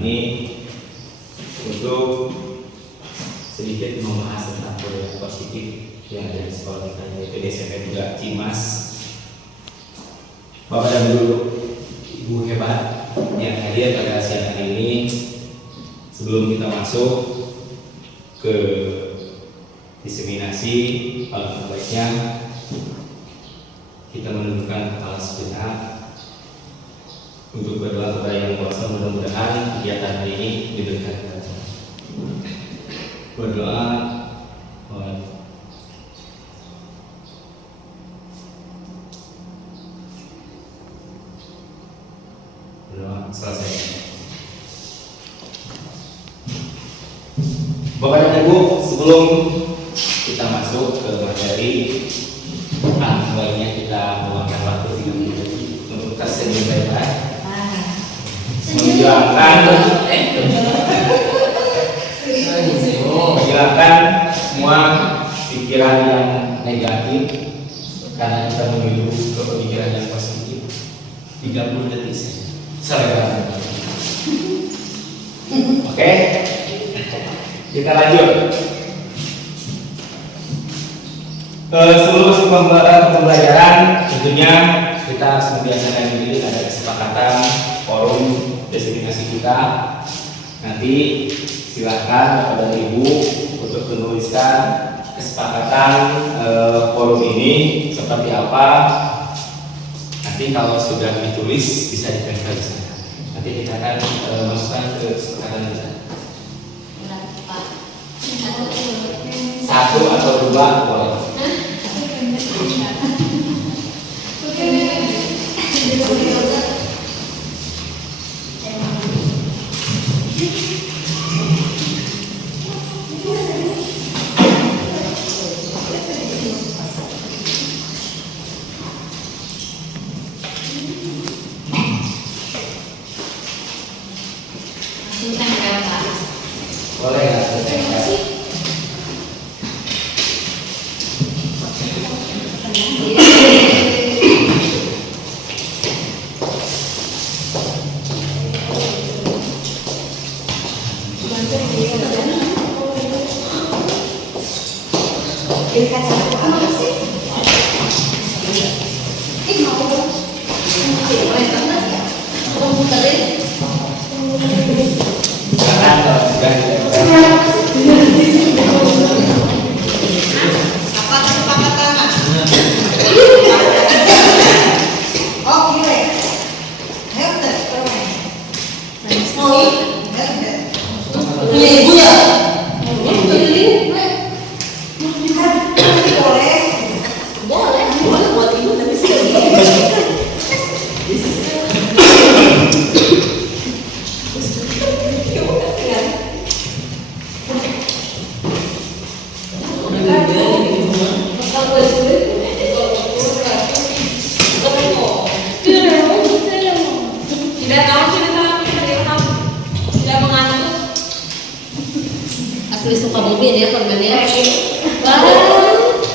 ini untuk sedikit membahas tentang budaya positif yang ada di sekolah kita, yaitu di SMP 3 Cimas. Bapak dan Ibu hebat yang hadir pada siang hari ini, sebelum kita masuk ke diseminasi, alangkah baiknya kita menundukkan kepala sejenak untuk berdoa kepada Yang Kuasa. Mudah-mudahan kegiatan hari ini diberikan kepada berdoa. Berdoa selesai. Bapak dan Ibu, sebelum kita masuk ke materi, baiknya kita meluangkan waktu 3 menit untuk tersenyum baik-baik, menghilangkan semua pikiran yang negatif, karena kita menuju ke pikiran yang positif. 30 detik saja. Sabar. Oke, kita lanjut. Sebelum masuk pembelajaran, tentunya kita harus membiasakan diri ada kesepakatan forum destinasi kita. Nanti silakan kepada Ibu untuk menuliskan kesepakatan forum ini seperti apa. Nanti kalau sudah ditulis bisa ditempel di sana. Nanti kita akan masukkan ke kesepakatan kita. 1 atau 2 boleh. Boleh ya,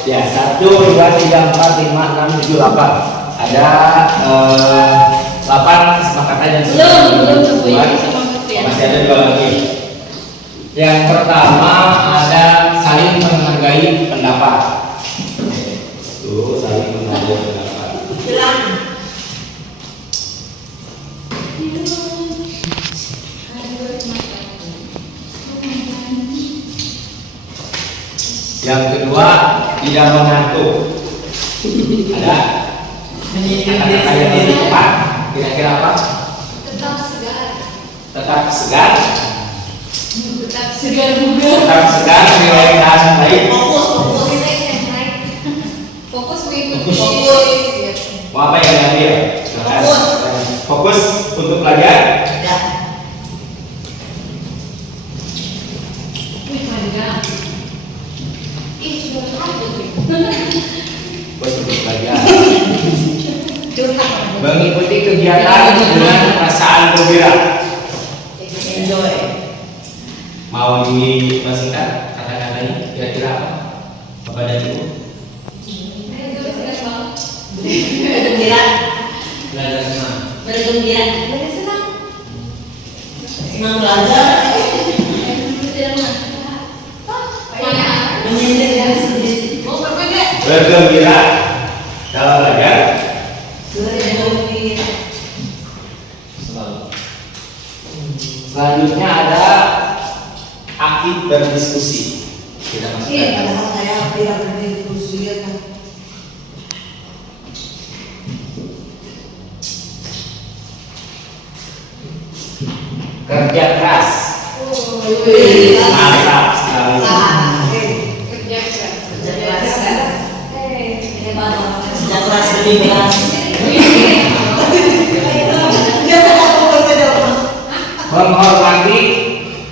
ya 1, 2, 3, 4, 5, 6, 7, 8. Ada 8 kesepakatan yang sudah dibuat. Masih ada 2 lagi. Yang pertama ada saling menghargai pendapat. Saling menghargai pendapat. Yang kedua, tidak mengantuk. Ada kata-kata yang lebih tepat, kira-kira apa? Tetap segar. Tetap segar. Tetap segar juga. Tetap segar, nilai tahan baik. Fokus mengikuti. Mau apa yang diambil? Fokus untuk belajar. Fokus untuk belajar. Mengikuti kegiatan dengan perasaan gembira. Enjoy. Mau dipasangkan kata-katanya kira-kira apa? Bapak dan Ibu? Gembira. Belajar senang. Bergembira. Belajar senang. Senang belajar. Menyendiri sendiri. Mau berbeda? Bergembira dalam belajar. Selanjutnya ada aktif berdiskusi. Kita Iya, masukkan. padahal saya tidak berdiskusi ya kan. Kerja keras. Wih, Mantap sekali. Kerja keras. Kerja keras. Ini baru. Kerja keras lebih keras. Dia mau bekerja rumah. Menghormati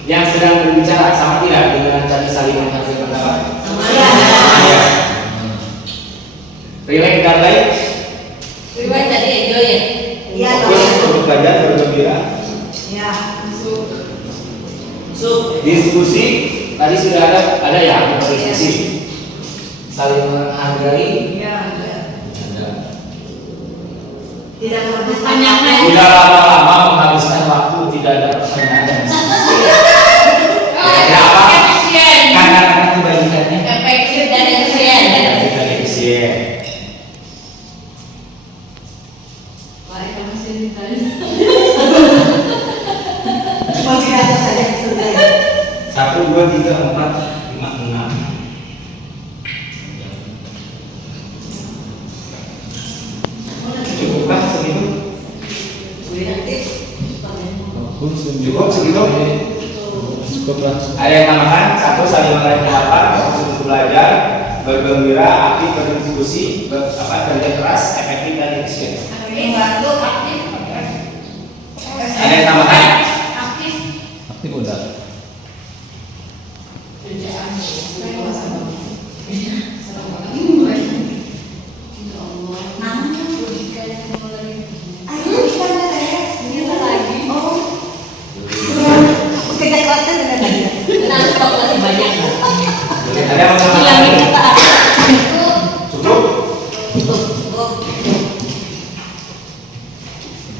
yang sedang berbicara, sama tidak dengan tadi saling menghargai pendapat? Sama Ya. Relax dan baik. Riwayat tadi enjoy ya? Iya, Fokus untuk belajar bergembira. ya. Masuk. Masuk. Diskusi tadi sudah ada ya diskusi. Saling menghargai. Iya, ada. Ada. Tidak menghabiskan Tanyakan. Sudah lama-lama menghabiskan waktu tidak ada pertanyaan dan diskusi. Ya apa? Efisien. Karena kebalikannya. Efektif dan efisien. Kita efisien. Baik, kamu sini tadi. Masih ada saja sudah. 1, 2, 3, 4, 5, 6. Cukupkah segitu? Cukup segitu? Cukuplah. Ada yang tambahan? 1, saling menghargai pendapat, fokus untuk belajar, bergembira, aktif berdiskusi, kerja keras, efektif dan efisien. Membantu Aktif. Ada yang tambahan? Aktif. Aktif udah. Kerjaan. Ya Allah. kerja kerasnya dengan dia. Tenang, stok masih banyak. Ada yang mau Hilangin tambahan? kata Cukup? Cukup.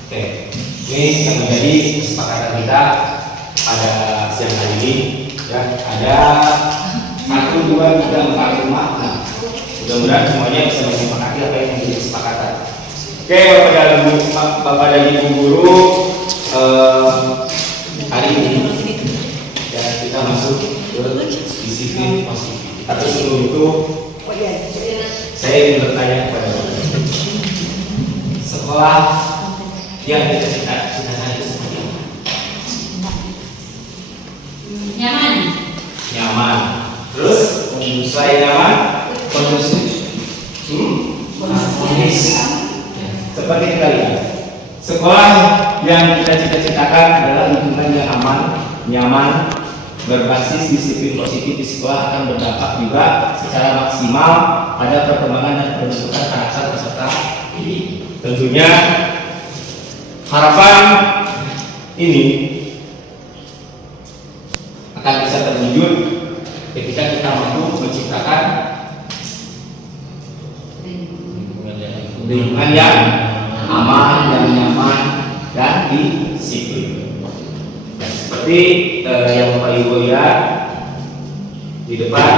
Oke, ini yang menjadi kesepakatan kita pada siang hari ini. Ya, ada 1, 2, 3, 4, 5, 6. Mudah-mudahan semuanya bisa menyepakati apa yang menjadi kesepakatan. Oke, Bapak dan Ibu guru, hari ini ya kita masuk ke disiplin positif. Tapi sebelum itu Oh iya. saya ingin bertanya kepada Bapak. Sekolah yang kita cita-citakan itu seperti apa? nyaman. Nyaman. Terus selain nyaman, Kondusif. harmonis. Seperti kita lihat, sekolah yang kita cita-citakan adalah lingkungan yang aman, nyaman, berbasis disiplin positif di sekolah akan berdampak juga secara maksimal pada perkembangan dan pembentukan karakter peserta didik. Tentunya harapan ini akan bisa terwujud ketika kita mampu menciptakan lingkungan yang aman, yang nyaman, dan disiplin. Seperti yang Bapak Ibu lihat di depan,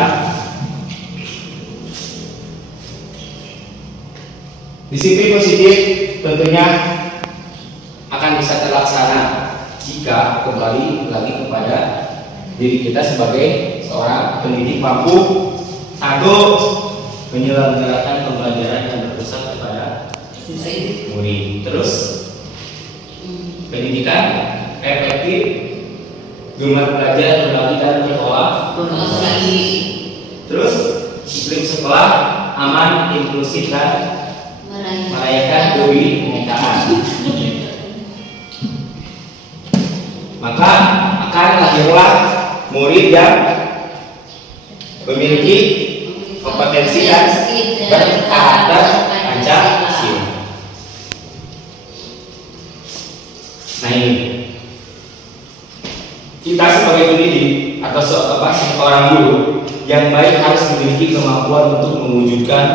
disiplin positif tentunya akan bisa terlaksana jika kembali lagi kepada diri kita sebagai seorang pendidik mampu satu menyelenggarakan pembelajaran yang berpusat kepada murid. Terus pendidikan efektif, gemar belajar, berbagi dan bertolak. Terus iklim sekolah aman, inklusif dan merayakan Dewi Pernikahan. Maka akan lahirlah murid yang memiliki kompetensi dan berkarakter Pancasila. Nah ini kita sebagai pendidik atau seorang guru yang baik harus memiliki kemampuan untuk mewujudkan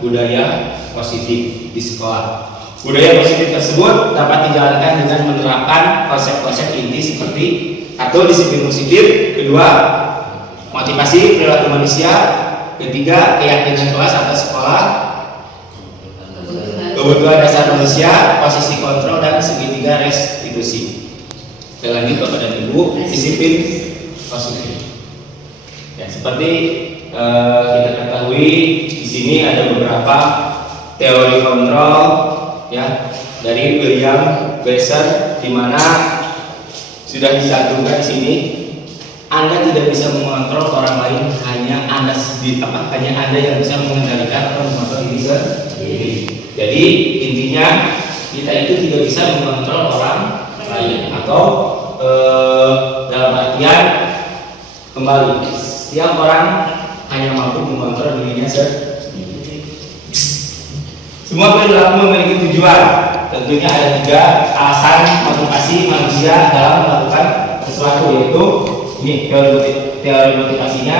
budaya positif di sekolah. Budaya positif tersebut dapat dijalankan dengan menerapkan konsep-konsep inti seperti satu, disiplin positif, kedua, motivasi perilaku manusia, ketiga, keyakinan kelas atau sekolah, kebutuhan dasar manusia, posisi kontrol, dan segitiga restitusi. Sekali lagi Bapak dan Ibu, disiplin positif. Ya, seperti kita ketahui di sini ada beberapa teori kontrol ya dari William Besser, di mana sudah dicantumkan di sini Anda tidak bisa mengontrol orang lain, hanya Anda sendiri, hanya Anda yang bisa mengendalikan atau mengontrol diri sendiri. Jadi intinya kita itu tidak bisa mengontrol orang lain, atau dalam artian kembali setiap orang hanya mampu mengontrol dirinya sendiri. Semua perilaku memiliki tujuan. Tentunya ada 3 alasan motivasi manusia dalam melakukan sesuatu, yaitu ini teori motivasinya.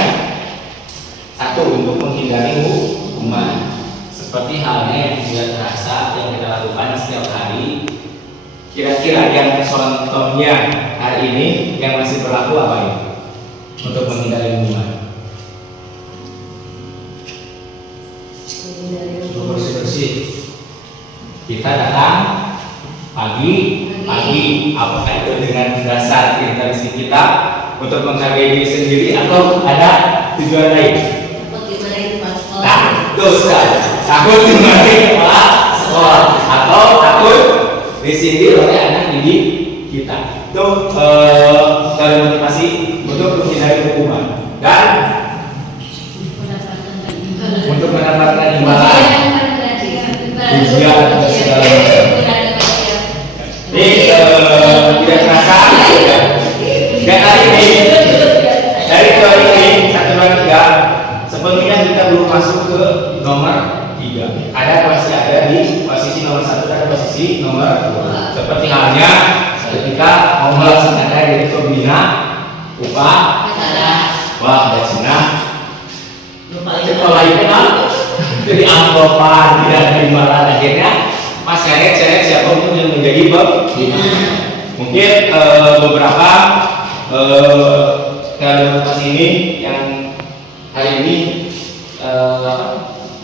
1, untuk menghindari hukuman, seperti halnya yang tidak terasa yang kita lakukan setiap hari. Kira-kira yang contohnya hari ini yang masih berlaku apa ini? Untuk menghindari hukuman. Bersih-bersih. Kita datang pagi, apakah itu dengan dasar intensi kita untuk menghargai diri sendiri atau ada tujuan lain? Nah, itu sekali. Takut dimarahi kepala sekolah atau takut disindir oleh anak didik kita. Itu dari motivasi untuk menghindari hukuman dan untuk mendapatkan imbalan, ujian dan segala macam. Jadi tidak terasa dan hari ini dari teori ini 1, 2, 3 sepertinya kita belum masuk ke nomor 3. Masih ada di posisi nomor 1 dan posisi nomor 2. Seperti halnya ketika mau melaksanakan dari pembina upah dan senang sekolah itu jadi anggapan tidak ada imbalan, akhirnya Mas seret siapa pun yang menjadi pembina. Mungkin beberapa teori ini yang hari ini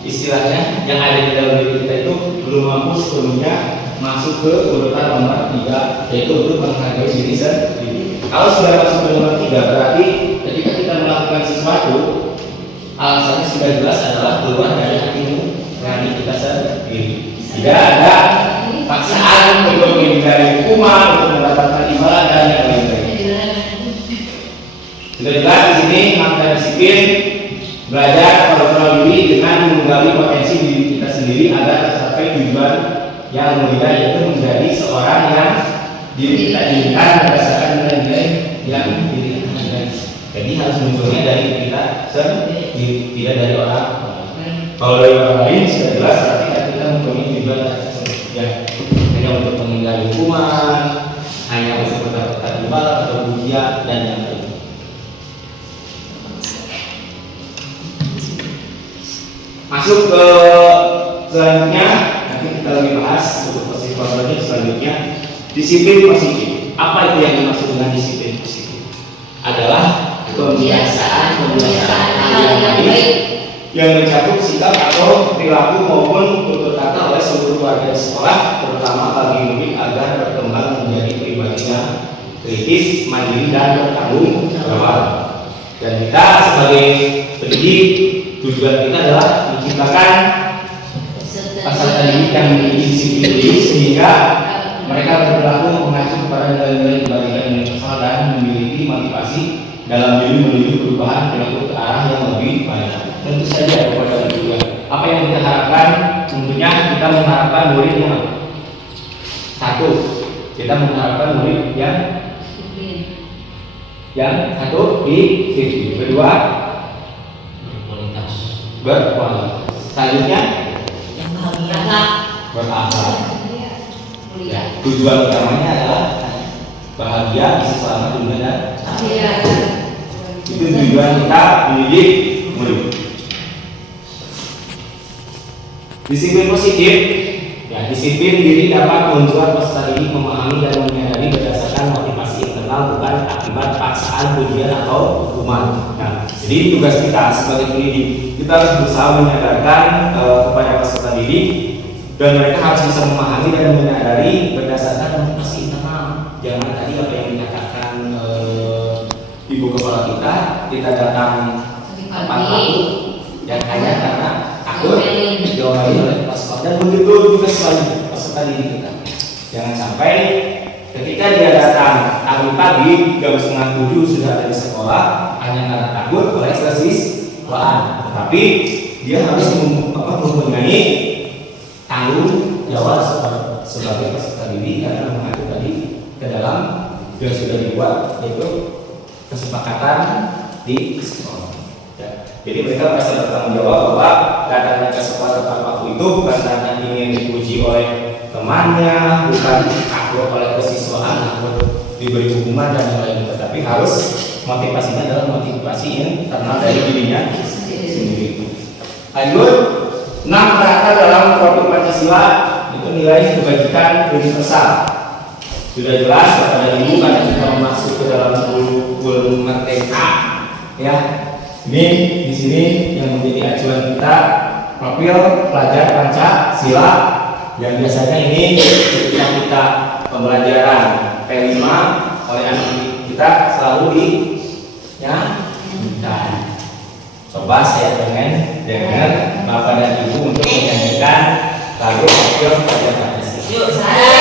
istilahnya yang ada di dalam diri kita itu belum mampu sepenuhnya masuk ke urutan nomor 3, yaitu untuk menghargai diri sendiri. Kalau sudah masuk ke nomor 3, berarti ketika kita melakukan sesuatu, alasannya sudah jelas adalah keluar dari hati nurani kita sendiri. Tidak ada paksaan untuk menghindari hukuman, untuk mendapatkan imbalan dan yang lain-lain. Sudah jelas di sini makna disiplin belajar kontrol diri dengan menggali potensi diri kita sendiri agar tercapai tujuan yang mulia, yaitu menjadi seorang yang diri kita inginkan berdasarkan nilai-nilai yang diri kita inginkan. Jadi harus munculnya dari kita sendiri, tidak dari orang lain. Kalau dari orang lain sudah jelas berarti kita mempunyai tujuan yang hanya untuk menghindari hukuman, hanya untuk mendapatkan imbalan atau ujian dan yang lain. Masuk ke selanjutnya, nanti kita lagi bahas untuk posisi kontrolnya selanjutnya. Disiplin positif. Apa itu yang dimaksud dengan disiplin positif? Adalah kebiasaan hal yang baik yang mencakup sikap atau perilaku maupun tutur kata oleh seluruh warga sekolah, terutama bagi murid agar berkembang menjadi pribadi yang kritis, mandiri dan bertanggung jawab. Dan kita sebagai pendidik, tujuan kita adalah menciptakan peserta didik yang memiliki disiplin diri sehingga mereka berperilaku mengacu kepada nilai-nilai kebaikan universal dan memiliki motivasi dalam diri menuju perubahan perilaku ke arah yang lebih baik. Tentu saja kepada tujuan. Apa yang kita harapkan? Tentunya kita mengharapkan murid yang satu, kita mengharapkan murid yang satu disiplin, kedua berkualitas, selanjutnya yang bahagia, berakhlak. mulia. Tujuan utamanya adalah bahagia, bisa selamat dunia dan akhirat. Itu tujuan kita mendidik murid. Disiplin positif, ya disiplin diri dapat membuat peserta didik memahami dan menyadari berdasarkan motivasi internal, bukan akibat paksaan, pujian atau hukuman. Nah, jadi tugas kita sebagai pendidik, kita harus berusaha menyadarkan kepada peserta didik, dan mereka harus bisa memahami dan menyadari berdasarkan motivasi internal. Jangan tadi apa yang dikatakan ibu kepala kita datang tepat waktu dan hanya karena takut diomelin oleh kepala sekolah. Dan begitu juga selanjutnya peserta didik kita. Jangan sampai ketika dia datang pagi-pagi jam 6:30 sudah ada di sekolah hanya karena takut oleh siswaan, tetapi dia harus mempunyai tanggung jawab sebagai peserta didik karena mengatur tadi ke dalam yang sudah dibuat, yaitu kesepakatan di sekolah. Ya. Jadi mereka pasti bertanggung jawab bahwa datangnya ke sekolah tepat waktu itu bukan karena ingin dipuji oleh temannya, bukan takut oleh kesiswaan, takut diberi hukuman dan lain-lain, tetapi harus motivasinya adalah motivasi yang internal dari dirinya sendiri. Lanjut, 6 karakter dalam profil Pancasila itu nilai kebajikan universal. Sudah jelas kepada ibu karena kita masuk ke dalam kurikulum merdeka, ya. Ini di sini yang menjadi acuan kita profil pelajar Pancasila, yang biasanya ini ketika kita pembelajaran P5 oleh anak kita selalu dinyanyikan. Coba saya pengen dengar Bapak dan Ibu untuk menyanyikan lagu profil pelajar Pancasila. Yuk, saya.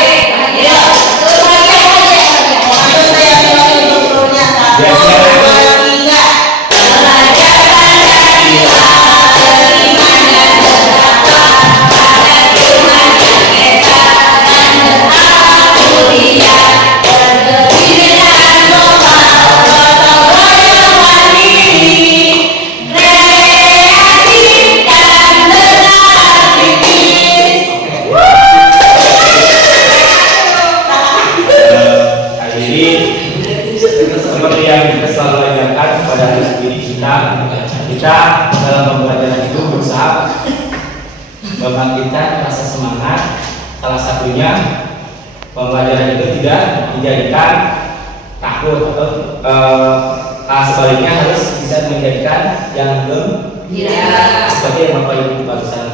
Kita dalam pembelajaran itu berusaha membangkitkan rasa semangat. Salah satunya pembelajaran itu tidak dijadikan takut atau sebaliknya harus bisa menjadikan yang gembira, seperti yang Bapak Ibu barusan.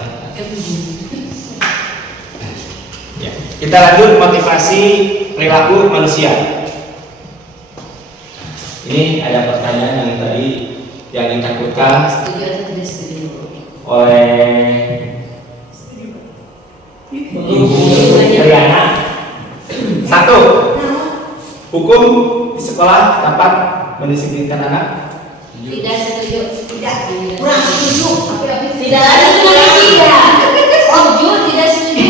Ya. Kita lanjut motivasi perilaku manusia. Ini ada pertanyaan yang tadi yang ditakutkan oleh Ibu Triana. 1. Hukum di sekolah dapat mendisiplinkan anak? Tidak setuju. Tidak. Kurang setuju. Tidak ada tidak. Setuju, tidak setuju.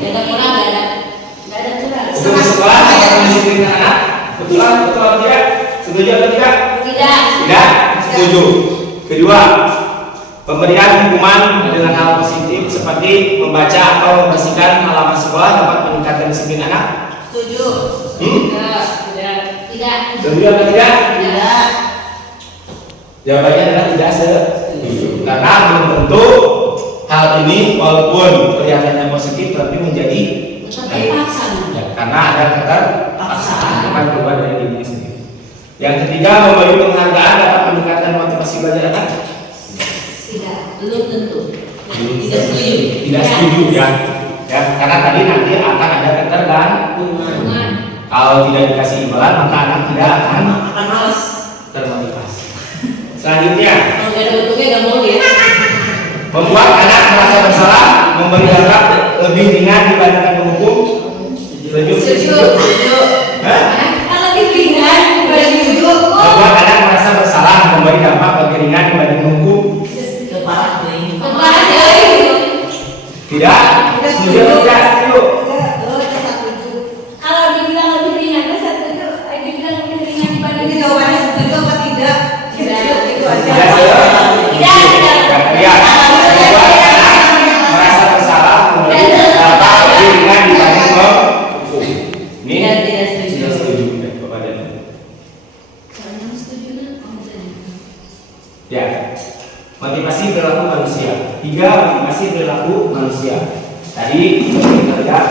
Tidak kurang, tidak ada kurang. Hukum di sekolah dapat mendisiplinkan anak? Betul atau tidak? Setuju atau tidak? Tidak. Tidak. Setuju. Kedua, pemberian hukuman dengan hal positif seperti membaca atau membersihkan halaman sekolah dapat meningkatkan disiplin anak? Setuju. Tidak. Setuju atau tidak? Tidak. Jawabannya adalah tidak setuju. Karena belum tentu hal ini walaupun kelihatannya positif tapi menjadi Terpaksa. ya, karena ada keterpaksaan akan keluar dari diri sendiri. Yang ketiga, memberi penghargaan dapat meningkatkan motivasi belajar anak? Tidak. Belum tentu. Tidak setuju. Tidak setuju ya. Ya, karena tadi nanti akan ada ketergantungan. Kalau tidak dikasih imbalan maka anak tidak akan males. termotivasi. Selanjutnya, Kalau nggak ada untungnya nggak mau ya. membuat anak merasa bersalah, memberi dampak lebih ringan dibandingkan menghukum. Setuju? Hah? Kalau lebih ringan, Membuat anak merasa bersalah, memberi dampak lebih ringan dibanding menghukum. Kepala gue ini. Tidak? Setuju atau tidak? Setuju? Kalau dibilang lebih ringan, setuju. Dibilang lebih ringan dibanding Ini jawabannya setuju apa tidak? Tidak. Itu aja. Tidak. Ya, membuat anak merasa bersalah, memberi dampak lebih ringan dibanding menghukum. Ini Tidak setuju. tidak setuju ya, Bapak dan Ibu. Ya, motivasi perilaku manusia. 3. Motivasi perilaku manusia. Tadi kita lihat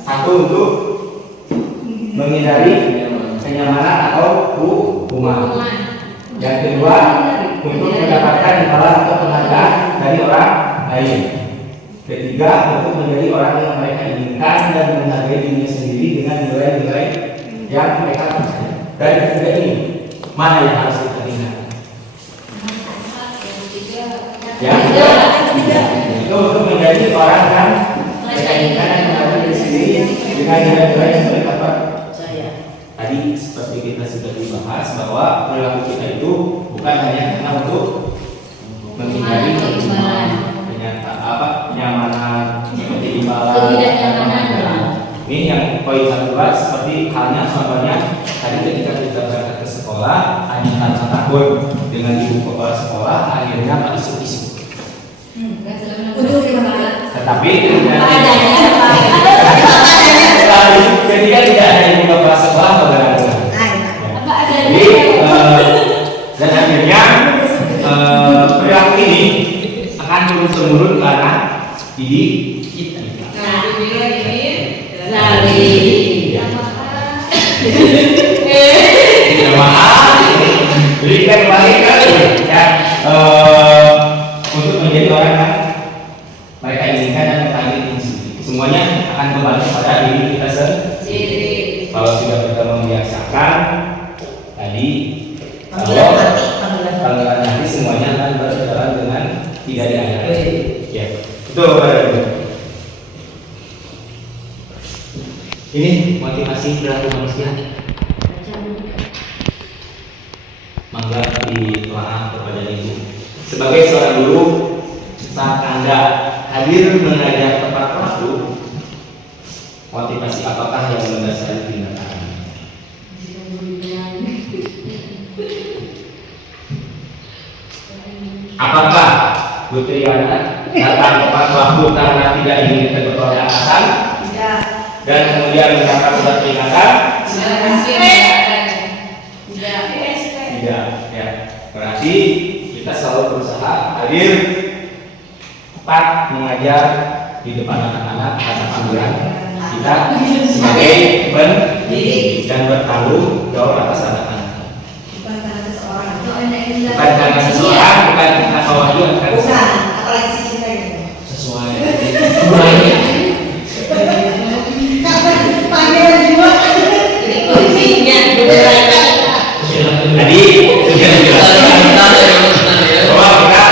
satu untuk menghindari kenyamanan atau hukuman. Yang kedua untuk mendapatkan imbalan atau penghargaan dari orang lain. Ketiga untuk menjadi orang yang mereka inginkan dan menghargai dirinya sendiri dengan nilai-nilai yang mereka percaya. Dan ketiga ini mana yang harus kita ingat? Ya, itu untuk menjadi orang yang mereka inginkan dan menghargai diri sendiri dengan nilai-nilai yang mereka percaya. Tadi seperti kita sudah dibahas bahwa perilaku kita itu bukan hanya karena untuk menghindari kenyamanan seperti imbalan. Ini yang poin 11 seperti halnya contohnya tadi ketika kita berangkat ke sekolah hanya karena takut dengan ibu kepala sekolah akhirnya tak isu-isu. Tetapi ketika tidak ada ibu kepala sekolah bagaimana? Jadi dan akhirnya perilaku ini akan turun-temurun karena didik kita. Berikan kembali ya untuk menjadi orang yang mereka inginkan dan menghargai diri sendiri. Semuanya akan kembali kepada diri kita sendiri. Kalau sudah kita membiasakan tadi, kalau panggilan nanti semuanya akan berjalan dengan tidak diajarkan. Ya, itu ini motivasi perilaku manusia. Mangga ditelaah kepada ibu. Sebagai seorang guru, saat Anda hadir mengajar tepat waktu, motivasi apakah yang mendasari tindakan? Apakah Putri Anda datang tepat waktu karena tidak ingin tegur oleh atasan? Tidak. Dan kemudian mendapat surat peringatan? Tidak. Ya. Berarti kita selalu berusaha hadir tepat mengajar di depan anak-anak atas panggilan kita sebagai pendidik dan bertanggung jawab atas anak-anak. Bukan karena seseorang, bukan karena khawatir, bukan. Apalagi sisi lain. Sesuai. Panggilan juga. Ini kondisinya tadi sudah dijelaskan bahwa kita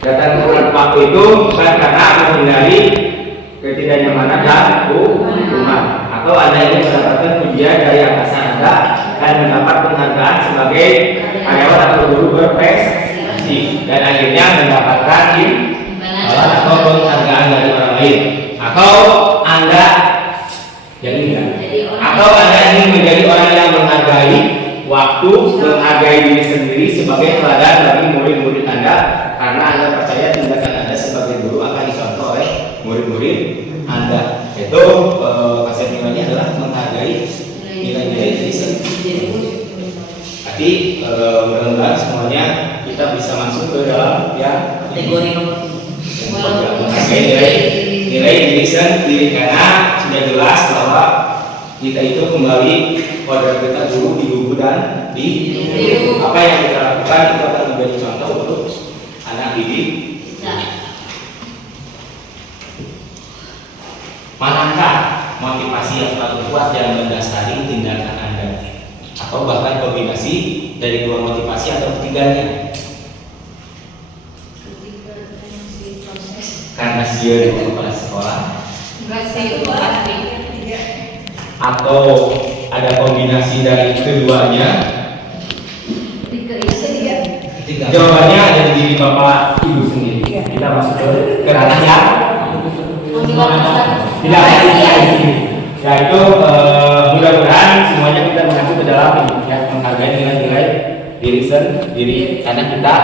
datang tepat waktu itu bukan karena menghindari ketidaknyamanan dan hukuman, atau Anda ingin mendapatkan pujian dari atasan Anda dan mendapat penghargaan sebagai karyawan atau guru berprestasi dan akhirnya mendapatkan imbalan atau penghargaan dari orang lain, atau Anda yang ini atau Anda ingin menjadi orang yang menghargai waktu, menghargai diri sendiri sebagai teladan bagi murid-murid Anda karena Anda percaya tindakan Anda sebagai guru akan dicontoh oleh murid-murid Anda. Itu konsep nilainya adalah menghargai nilai-nilai diri sendiri. Tapi mudah-mudahan semuanya kita bisa masuk ke dalam yang kategori menghargai nilai diri sendiri, karena sudah jelas bahwa kita itu kembali pada kita dulu di guru dan di apa yang kita lakukan itu akan menjadi contoh untuk anak didik. Manakah motivasi yang paling kuat yang mendasari tindakan Anda, atau bahkan kombinasi dari dua motivasi atau ketiganya? Karena dia di kepala sekolah, atau ada kombinasi dari keduanya? Jawabannya ada di diri Bapak Ibu sendiri. Kita masuk ke ranah yang tidak ada di sini. Ya itu mudah-mudahan semuanya kita mengacu ke dalam ini, ya, menghargai nilai-nilai diri sendiri, karena kita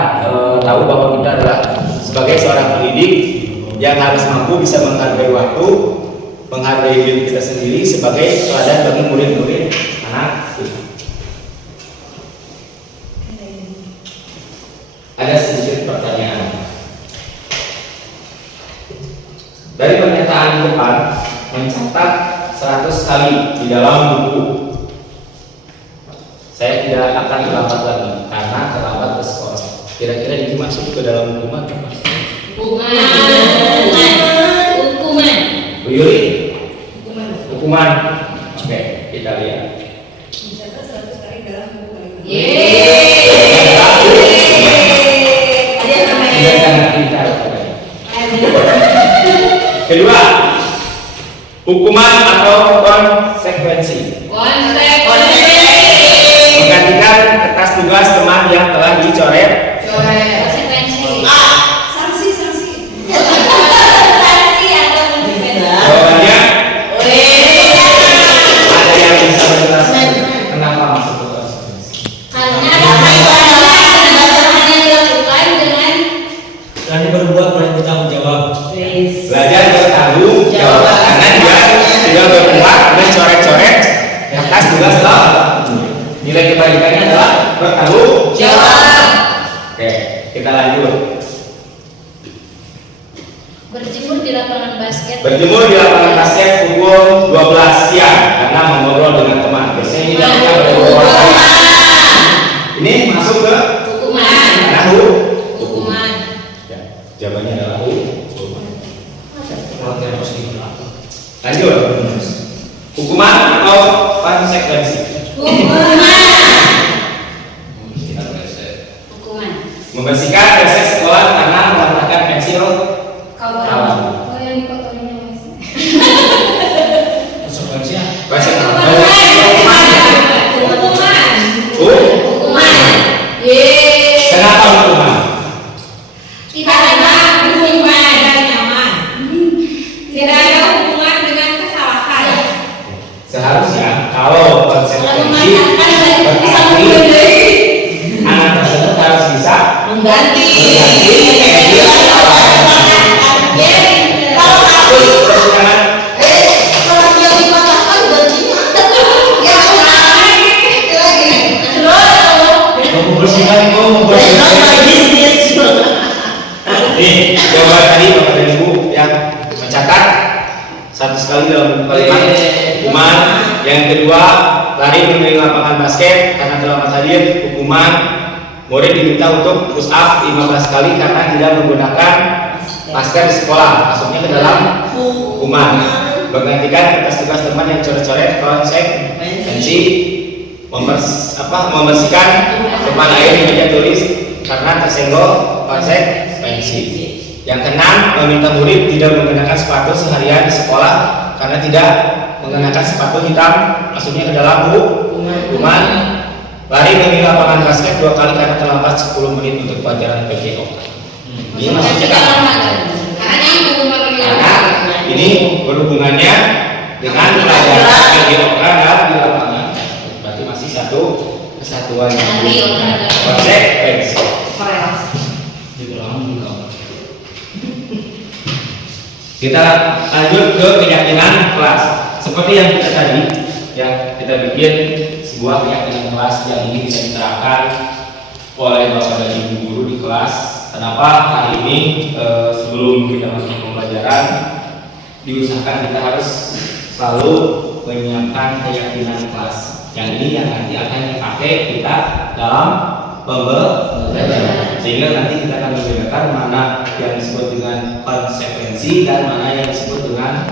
tahu bahwa kita adalah sebagai seorang pendidik yang harus mampu bisa menghargai waktu, menghargai diri kita sendiri sebagai teladan bagi murid-murid anak kita. Ada sedikit mencatat 100 kali di dalam buku. Saya tidak akan terlambat lagi karena terlambat ke sekolah. Kira-kira ini masuk ke dalam hukuman apa? Hukuman. Bu Yuri? Hukuman. Oke, kita lihat. Mencatat 100 kali dalam buku kalimat. Sudah sangat pintar. Kedua, hukuman atau konsekuensi. Menggantikan kertas tugas teman yang telah dicoret. Konsekuensi. Sanksi. Sanksi atau konsekuensi. Jawabannya ada yang bisa menjelaskan kenapa masuk ke konsekuensi. Karena kesalahan yang dilakukan dengan Berani berbuat, berani bertanggung jawab. Belajar bertanggung jawab karena dia sudah berbuat mencoret-coret kertas tugas telah. Nilai kebalikannya adalah bertanggung jawab. Oke, kita lanjut. Berjemur di lapangan basket. Berjemur di lapangan basket pukul 12 siang karena mengobrol dengan teman. Biasanya ini dilakukan oleh beberapa orang. Ini masuk ke Hukuman. mana Hukuman. Ya, jawabannya adalah hukuman. Harus dilakukan. Lanjut. Hukuman atau konsekuensi? Hukuman. Membersihkan WC sekolah karena meletakkan pensil kawan. Oh, yang dikotorinya Mas. Konsekuensinya Hukuman. Kenapa hukuman? Tidak ada hukuman dan nyaman. Tidak ada hubungan dengan kesalahan. Seharusnya kalau konsekuensi berarti anak tersebut harus bisa Mengganti. Kalau dia dipatahkan gantinya. membersihkan itu membersihkan. Nih, jawaban tadi Bapak dan Ibu yang mencatat 100 kali dalam buku kalimat hukuman. Yang kedua, lari keliling lapangan basket karena terlambat hadir hukuman. Murid diminta untuk push up 15 kali karena tidak menggunakan masker di sekolah, masuknya ke dalam hukuman. Menggantikan kertas tugas teman yang coret-coret konsekuensi. Membersihkan depan air di meja tulis karena tersenggol konsekuensi. Yang keenam, meminta murid tidak mengenakan sepatu seharian di sekolah karena tidak mengenakan sepatu hitam, masuknya ke dalam hukuman. Lari keliling lapangan basket 2 kali karena terlambat 10 menit untuk pelajaran PJO. Ini masuknya karena ini berhubungannya dengan pelajaran PJO dan di lapangan. Berarti masih satu kesatuan konsekuensi. Di dalam juga. Kita lanjut ke keyakinan kelas. Seperti yang kita tadi, ya kita bikin sebuah keyakinan kelas yang ini bisa diterapkan oleh bapak dan ibu guru di kelas. Kenapa hari ini sebelum kita masuk ke pembelajaran diusahakan kita harus selalu menyiapkan keyakinan kelas. Yang ini yang nanti akan dipakai kita dalam pembelajaran, sehingga nanti kita akan membedakan mana yang disebut dengan konsekuensi dan mana yang disebut dengan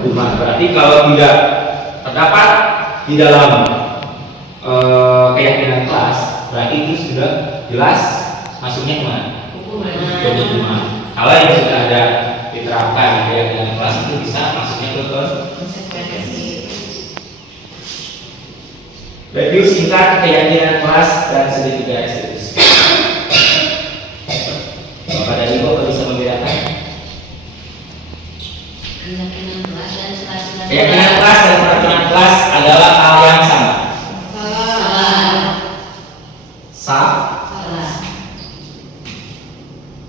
hukuman. Berarti kalau tidak terdapat di dalam keyakinan kelas, berarti itu sudah jelas masuknya kemana? Hukuman. Kalau yang sudah ada diterapkan keyakinan kelas itu bisa masuknya ke konsekuensi. Review singkat keyakinan kelas dan sedikit garis lurus. Bapak dan Ibu bisa membedakan? Keyakinan kelas dan peraturan kelas adalah hal yang sama.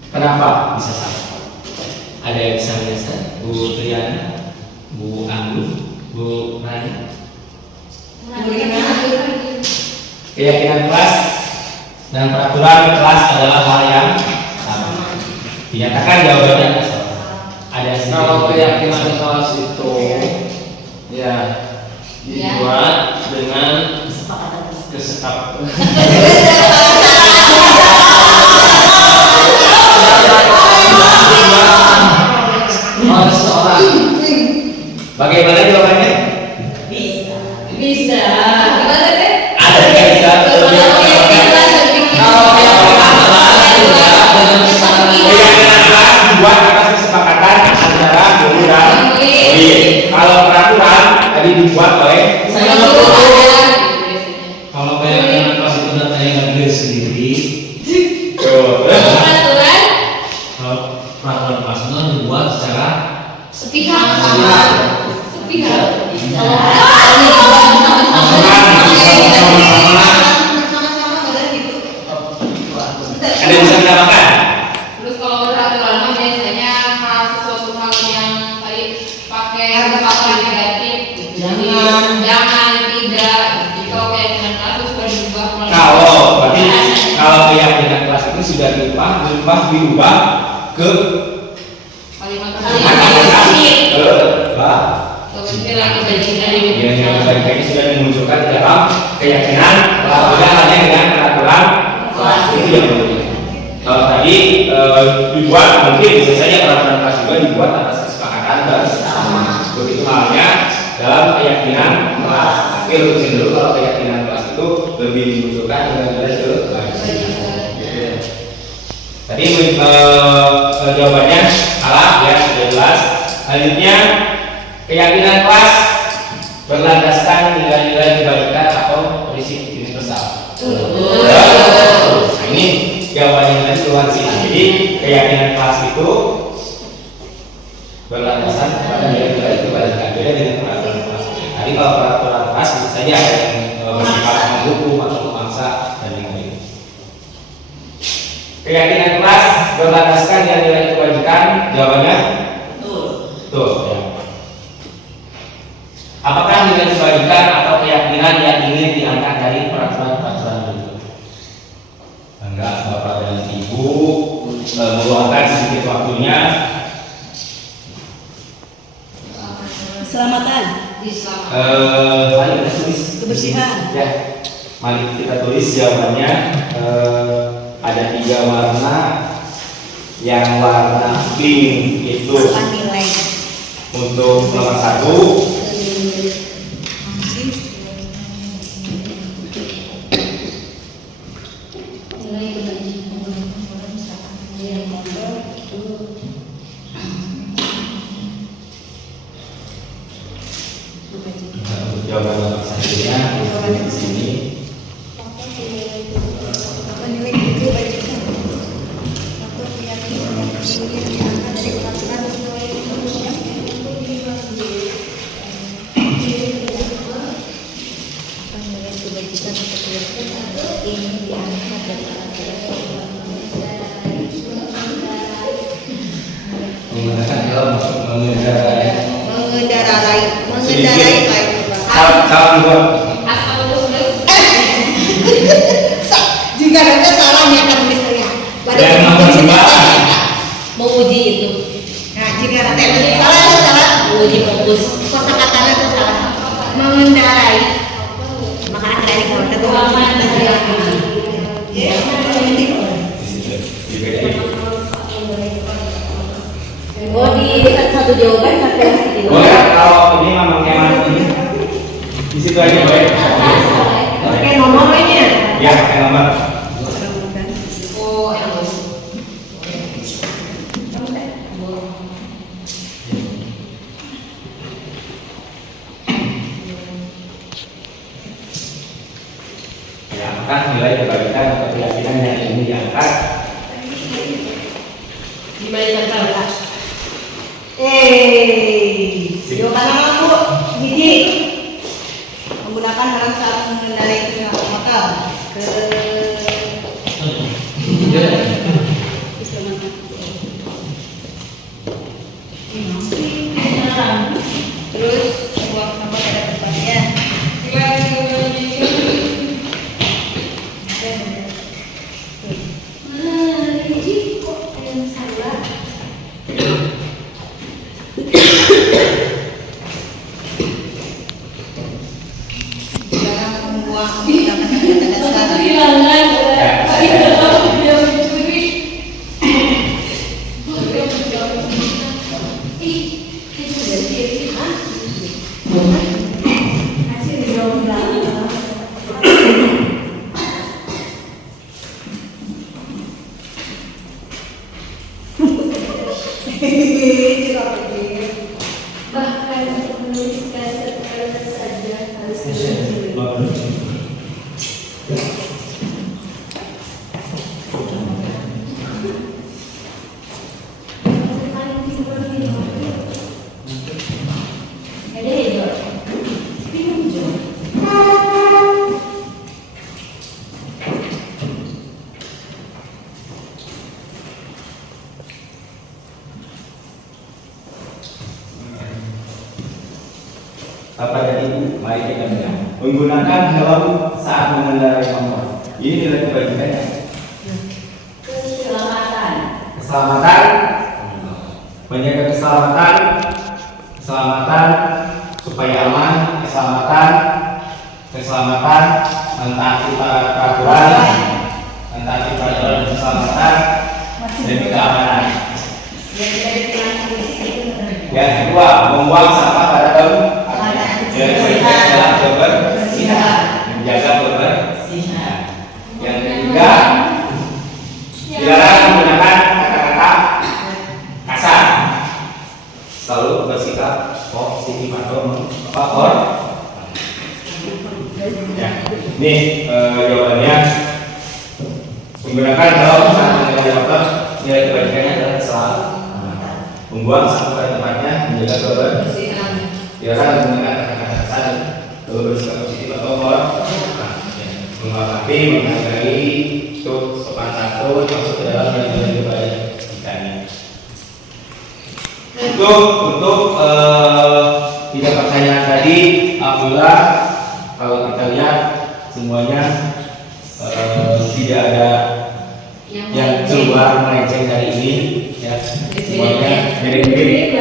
Kenapa bisa sama? Ada yang bisa menjelaskan? Bu Triana, Bu Anggun, Bu Rani. Keyakinan kelas dan peraturan kelas adalah hal yang sama. Dinyatakan jawabannya adalah salah. Ada yang Kalau keyakinan kelas itu Ya, dibuat dengan Kesepakatan. kesepakatan. Oh, seseorang. Bagaimana jawabannya? Bisa. Bisa. Gimana deh? Ada yang bisa Kalau yang keyakinan kelas dibuat atas kesepakatan antara guru dan murid. Kalau peraturan tadi dibuat oleh Kalau keyakinan kelas itu datanya nggak diri sendiri, Tuh. Peraturan kalau peraturan kelas itu dibuat secara sepihak. Ada yang bisa menambahkan? Terus kalau peraturan mah biasanya hal sesuatu hal yang tadi pakai kata negatif. Jangan, tidak. Jadi kalau keyakinan kelas itu sudah diubah melalui Berarti kalau keyakinan kelas itu sudah diubah ke kalimat yang baik-baik sudah dimunculkan dalam keyakinan kelas, tidak hanya dengan peraturan kelas itu yang berbeda. Kalau tadi dibuat mungkin bisa saja peraturan kelas juga dibuat atas kesepakatan bersama. Begitu halnya dalam keyakinan kelas. Tapi rutin dulu kalau keyakinan kelas itu lebih dimunculkan dengan ke tadi jawabannya salah ya, sudah jelas. Selanjutnya keyakinan kelas berlandaskan nilai-nilai kebaikan atau prinsip universal. Nah, ini jawabannya tadi keluar sih. Jadi keyakinan kelas itu berlandaskan pada nilai-nilai kebaikan, beda dengan peraturan kelas. Tadi kalau peraturan kelas bisa saja ada yang bersifat menghukum atau memaksa dan lain-lain. Keyakinan kelas berlandaskan nilai-nilai kebajikan, jawabannya betul ya. Apakah nilai kebajikan atau keyakinan yang ingin diangkat dari peraturan-peraturan berikut? Enggak, Bapak dan Ibu meluangkan sedikit waktunya. Keselamatan. Mari kita tulis Kebersihan. ya. Mari kita tulis jawabannya. Ada 3 warna. Yang warna pink itu Apa nilai? untuk nomor 1. Untuk jawaban nomor selanjutnya di sini. Apa nilai kebajikan? Apa keyakinan yang ingin diangkat dari peraturan? Apa nilai kebajikan atau keyakinan yang ingin diangkat dari peraturan? Menggunakan helm mengendarai. Mengendarai Sedikit. baik. Salah juga. asal lulus. Jika ada salah nyata tulis saya. Yang nomor 2. Menguji itu. Nah, jika ada salah itu salah. Menguji fokus. Kosakatanya itu salah. Mengendarai. Makanya kalian kalau itu ya. Oh, di satu jawaban sampai itu. Boleh kalau ini memang ini di situ aja boleh. Pakai nomornya. Ya, pakai nomor. Oh, enak. Ya, apakah nilai kebaikan atau keyakinan yang ingin diangkat? Dibandingkan salah. Jawaban apa Bu? Gigi. Menggunakan dalam saat mengendarai kendaraan motor ke terus buang sampah pada tempatnya. uang menggunakan data dasar. Kehilangan. Dia mencuri. Bahkan untuk menuliskan satu kalimat saja harus diulangi. Ada hijau. Hijau. Bapak dan Ibu, mari kita dengar. Menggunakan helm saat mengendarai motor. Ini nilai kebaikannya. Keselamatan. Keselamatan, menjaga keselamatan supaya aman, keselamatan, mentaati peraturan, dan keselamatan demi keamanan. Yang kedua, membuang sampah pada tempat. Menjaga kebersihan. Yang ketiga, dilarang menggunakan kata-kata kasar. Selalu bersikap positif atau apa? Ya. Nih jawabannya. Menggunakan helm saat mengendarai motor, nilai kebaikannya adalah keselamatan. Membuang sampah pada tempatnya, menjaga kebersihan. Dilarang menggunakan kata-kata kasar, lalu bersikap positif atau menghormati, menghargai, itu sopan santun masuk ke dalam nilai kebaikannya. Untuk tiga pertanyaan tadi, alhamdulillah kalau kita lihat semuanya tidak ada yang keluar melenceng dari ini, ya semuanya mirip-mirip.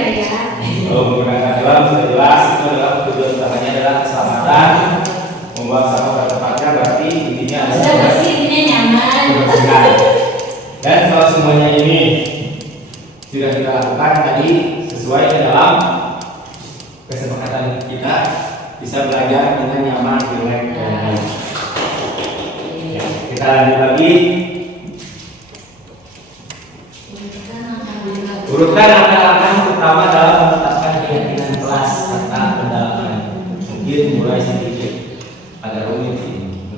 Kalau menggunakan helm sudah jelas, itu adalah tujuan utamanya adalah keselamatan. Membuang sampah pada tempatnya berarti intinya adalah kebersihan. Dan kalau semuanya ini sudah kita lakukan tadi sesuai dalam kesepakatan kita, bisa belajar dengan nyaman, rileks, dan baik. Kita lanjut lagi. Urutkan langkah-langkah pertama dalam menetapkan keyakinan kelas serta pendalaman. Mungkin mulai sedikit agak rumit ini.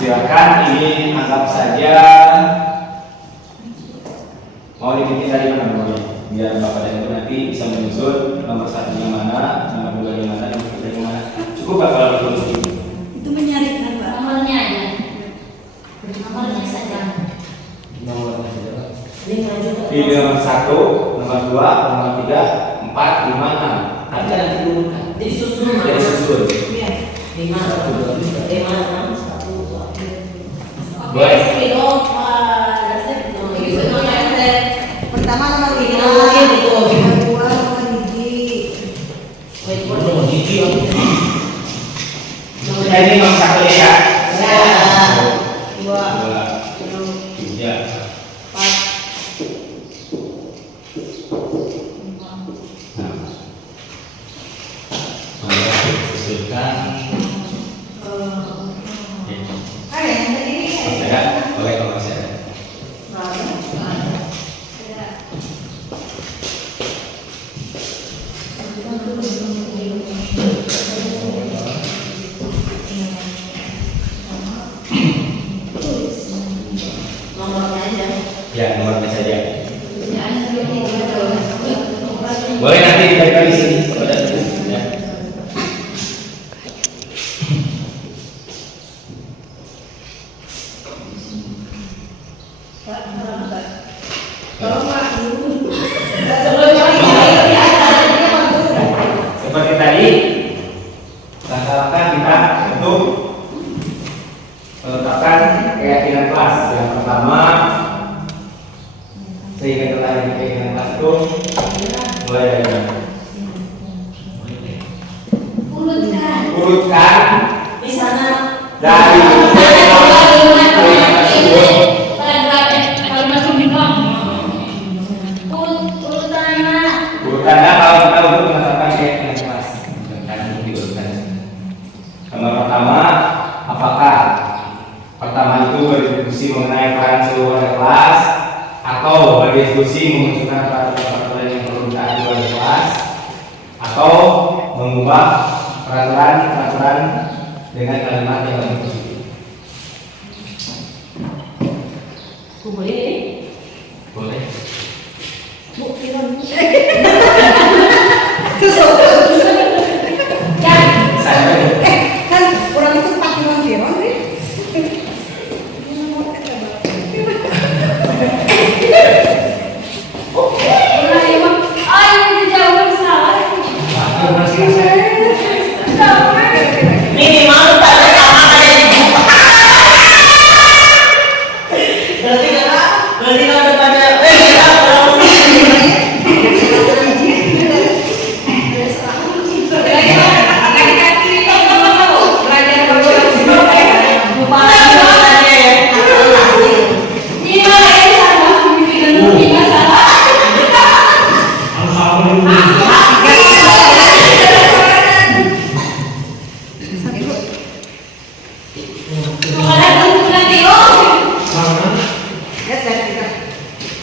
Silakan ini anggap saja mau dibikin dari mana namanya, biar Bapak dan Ibu nanti bisa menyusun nomor satunya mana, nomor dua mana, nomor tiga mana. Cukup Pak kalau tulis ini. Itu menyarikan Pak. Nomornya aja. Nomornya saja. Nomornya saja, Pak. Pilih nomor 1, nomor 2, nomor 3, 4, 5, 6. Nanti ada diturunkan. Jadi susun. Jadi susun. Iya. 5, 6, 1, 2. Boleh. Pertama nomor 5, nomor 2 nomor gigi. Nomor gigi, Pak. Nah, ini nomor 1 ya. Ya. 2, 3, 4. Susunkan. Yang tadi Saya boleh kalau saya. nomornya aja. Ya, nomornya saja. Boleh nanti diberikan di sini kepada Ibu. Ya. Seperti urutkan Di sana. dari kalimat tersebut. Urutannya kalau kita untuk menetapkan keyakinan kelas, karena ini diurutkan. Nomor pertama, apakah pertama itu berdiskusi mengenai peran seluruh warga kelas atau berdiskusi memunculkan peraturan yang perlu ditaati oleh kelas atau mengubah peraturan dengan kalimat yang lebih positif. Boleh. Bu, film. Saya Kan orang itu pakai film nih. Minimal tak sama kayak ibu. Berarti kalau daripada kita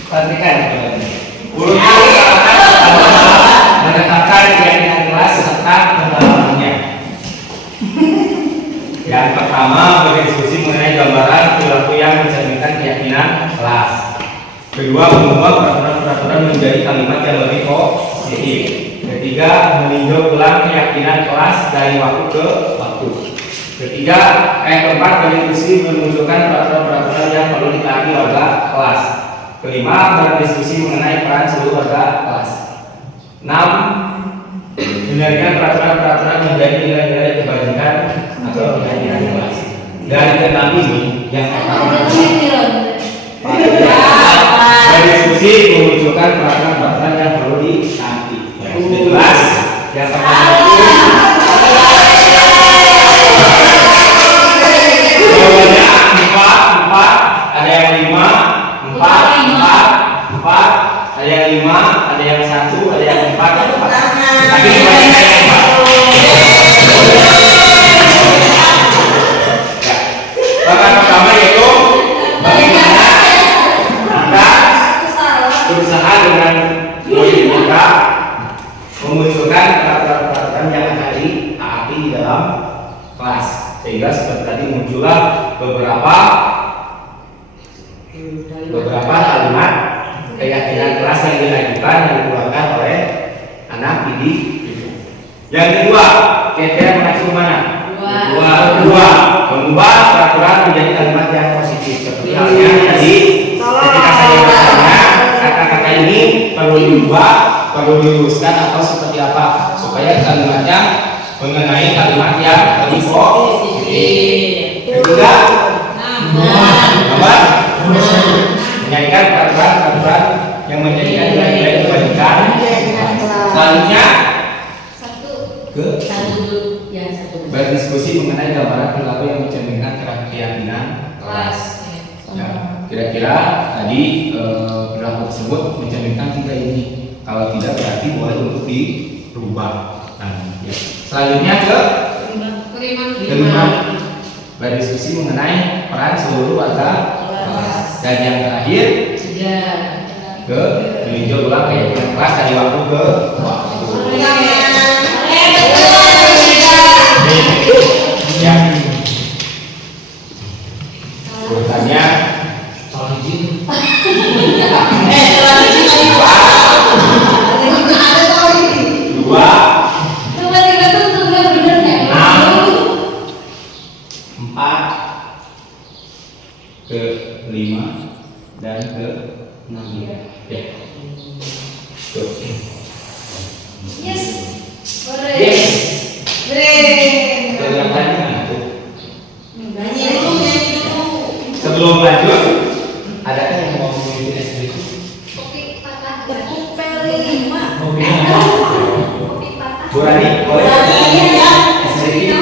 perhatikan urutan menetapkan keyakinan kelas serta pendalamannya. Yang pertama, berdiskusi mengenai gambaran perilaku yang mencerminkan keyakinan kelas. Kedua, mengubah peraturan-peraturan menjadi kalimat yang lebih positif. Ketiga, meninjau ulang keyakinan kelas dari waktu ke waktu. Keempat, berdiskusi memunculkan peraturan-peraturan yang perlu ditaati warga kelas. Kelima, berdiskusi mengenai peran seluruh warga kelas. 6. Menjadikan peraturan-peraturan menjadi nilai-nilai kebajikan atau keyakinan kelas. Dari keenam ini, yang pertama berdiskusi memunculkan peraturan-peraturan yang perlu ditaati. Jelas, yang pertama itu jawabannya 4, ada yang 5, 4, ada yang 5, ada yang 1, ada yang 4. Tapi banyak yang 4. Bahan pertama yaitu bagaimana kita berusaha dengan murid kita memunculkan peraturan-peraturan yang akan ditaati di dalam kelas, sehingga seperti tadi muncullah beberapa kalimat keyakinan kelas yang diajukan yang dikeluarkan oleh anak didik. Yang kedua, kira-kira mengacu kemana? Dua, mengubah peraturan menjadi kalimat yang positif. Seperti halnya tadi, ketika saya bertanya, kata-kata ini perlu diubah, perlu diluruskan atau seperti apa supaya kalimatnya mengenai kalimat yang lebih positif. Ketiga, menjadikan peraturan-peraturan yang menjadikan nilai-nilai kebajikan. Selanjutnya, berdiskusi mengenai gambaran perilaku yang mencerminkan keyakinan kelas. Ya, kira-kira tadi perilaku tersebut mencerminkan 3 ini. Kalau tidak berarti boleh untuk dirubah. Ya. Selanjutnya kelima, berdiskusi mengenai peran seluruh warga kelas. Dan yang terakhir, meninjau ulang keyakinan kelas dari waktu ke waktu. Ya. Urutannya dua, 4, ke 5 dan ke 6. Ya. Tuh. Yes. Yes. Kelihatannya mana tuh? Sebelum lanjut, adakah yang mau memimpin SD itu? Bu Rani, boleh? SD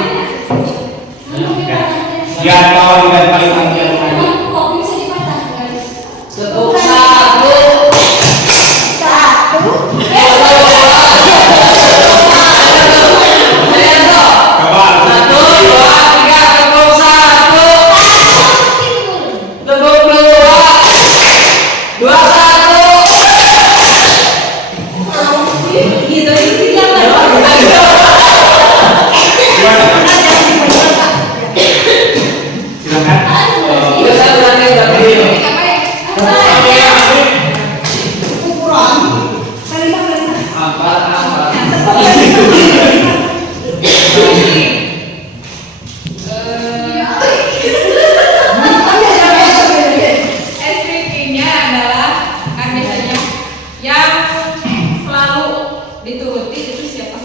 itu siapa?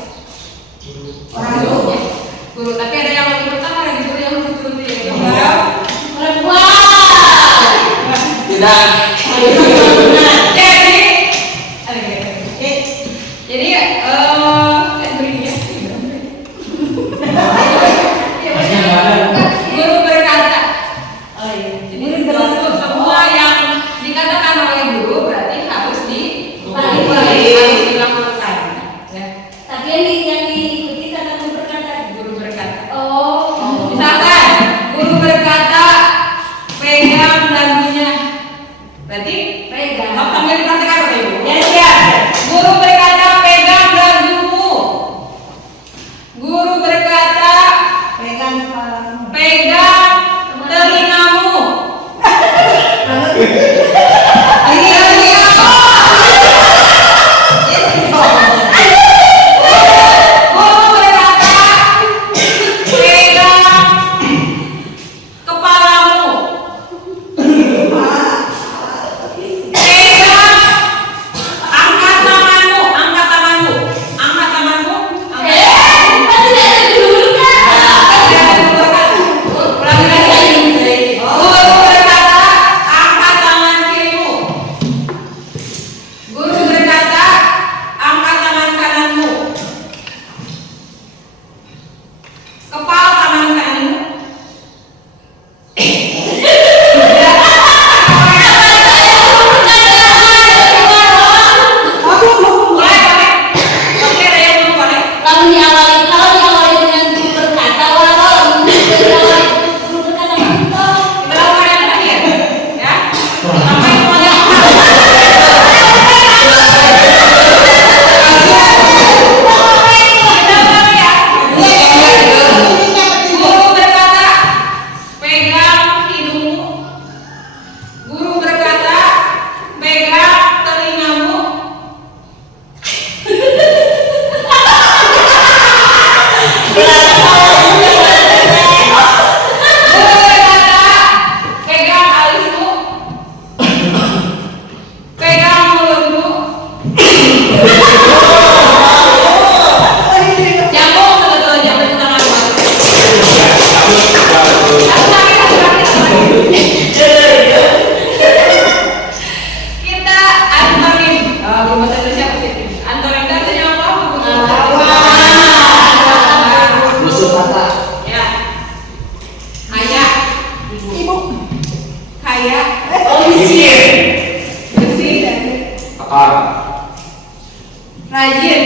Orang guru. Ya. Guru, tapi ada yang lebih pertama, ada guru yang lebih guru ya. Yang baru. Tidak. Jadi berinya. Masnya mana? Guru berkata. Oh iya. Jadi sesuatu semua yang dikatakan oleh guru berarti harus dilakukan. Ya. Tapi yang diikuti kata guru berkata. Guru berkata. Oh. Misalkan guru berkata pegang dagunya. Berarti Pegang. sambil dipraktekkan oleh ibu. Ya siap. Guru berkata pegang dagumu. Guru berkata Pegang kepalamu. pegang telingamu. Ini apa? Guru berkata pegang kepalamu. Pegang angkat tanganmu, angkat tanganmu, angkat tanganmu. Guru berkata angkat tangan kirimu. Guru berkata angkat tangan kananmu. Kepal tangan kananmu. Boleh, boleh. Oke, ada yang belum boleh. Kalau diawali dengan guru berkata, kalau diawali guru berkata itu. Kita lakukan yang terakhir, ya. Sampai semuanya Guru berkata pegang hidungmu. Guru berkata pegang telingamu. Guru berkata pegang alismu. Pegang mulutmu. Nyambung sebetulnya tepuk tangan. Kita antonim. Guru bahasa Indonesia positif. Antonim itu artinya apa? Musuh kata. Ya. Kaya. Ibu. Kaya. Bersih. Akar. Rajin.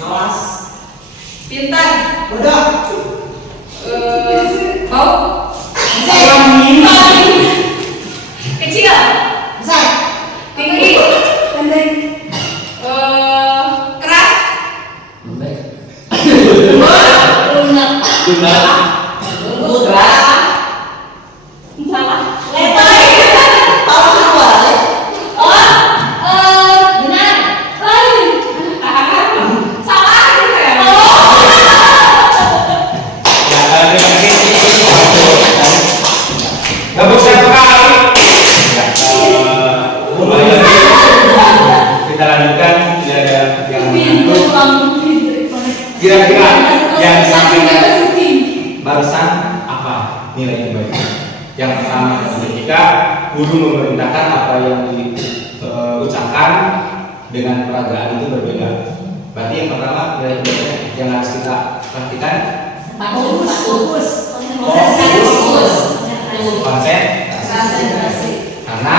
Malas. Pintar. Bodoh. Bau. Kecil. Besar. Tinggi. Keras. Lembek. Lunak. Putra. Salah. Lebar. Tahu apa? Benar. Salah gitu ya. Ya, terima kasih. Gabung satu kali. Ya, kembali lagi. Kita lanjutkan. Tidak ada yang mengantuk. Kira-kira yang disampaikan barusan apa nilai kebaikan? Yang pertama, ketika guru memerintahkan apa yang diucapkan dengan peragaan itu berbeda. Berarti yang pertama nilai kebaikan yang harus kita perhatikan konsentrasi. Karena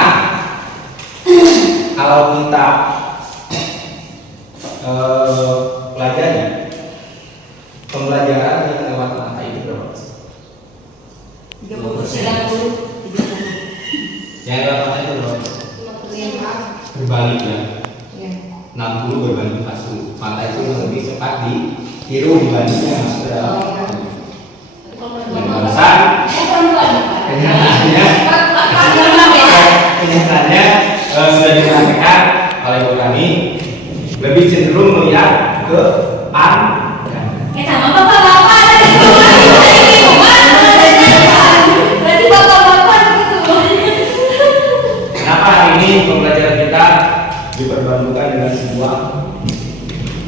kalau kita pelajari pembelajaran yang lewat mata itu berapa persen? 30. Yang lewat mata itu berapa persen? Berbalik ya. 60 berbanding 40. Mata itu lebih cepat ditiru dibandingnya masuk ke dalam. Dan barusan kenyataannya sudah disampaikan oleh Bu Rani, lebih cenderung melihat ke pan. Sama bapak-bapak dari berarti bapak-bapak gitu. Kenapa hari ini pembelajaran kita diperbantukan dengan sebuah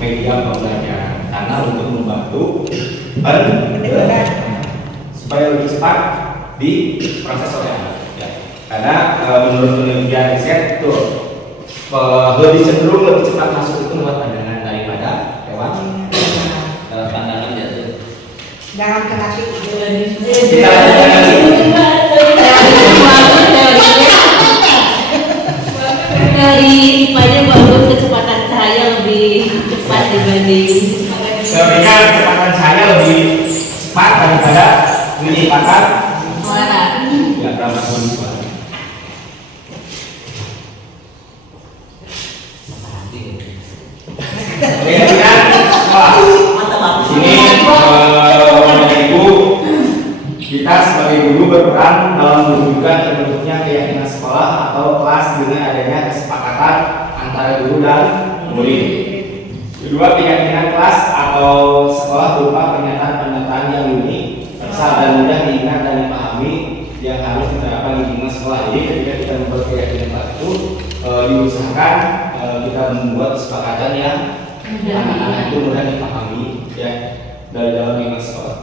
media pembelajaran bagaimana untuk membantu supaya lebih cepat di proses OEA. Ya. Karena menurut penelitian riset itu lebih cenderung lebih cepat masuk itu lewat pandangan daripada hewan. Pandangan jatuh. Jangan kena Kita Dari IPA-nya bagus, kecepatan cahaya lebih cepat dibanding teorinya kecepatan cahaya lebih cepat daripada kecepatan suara. ya ramah suara. Kemudian, wah, ini Bapak Ibu, kita sebagai guru berperan dalam mewujudkan terbentuknya keyakinan sekolah atau kelas dengan adanya kesepakatan antara guru dan murid. Kedua, keyakinan kelas atau sekolah berupa pernyataan-pernyataan yang unik, versal dan mudah diingat dan dipahami yang harus diterapkan di lingkungan sekolah. Jadi ketika kita membuat keyakinan kelas itu diusahakan kita membuat kesepakatan yang anak-anak itu mudah dipahami ya dari dalam lingkungan sekolah.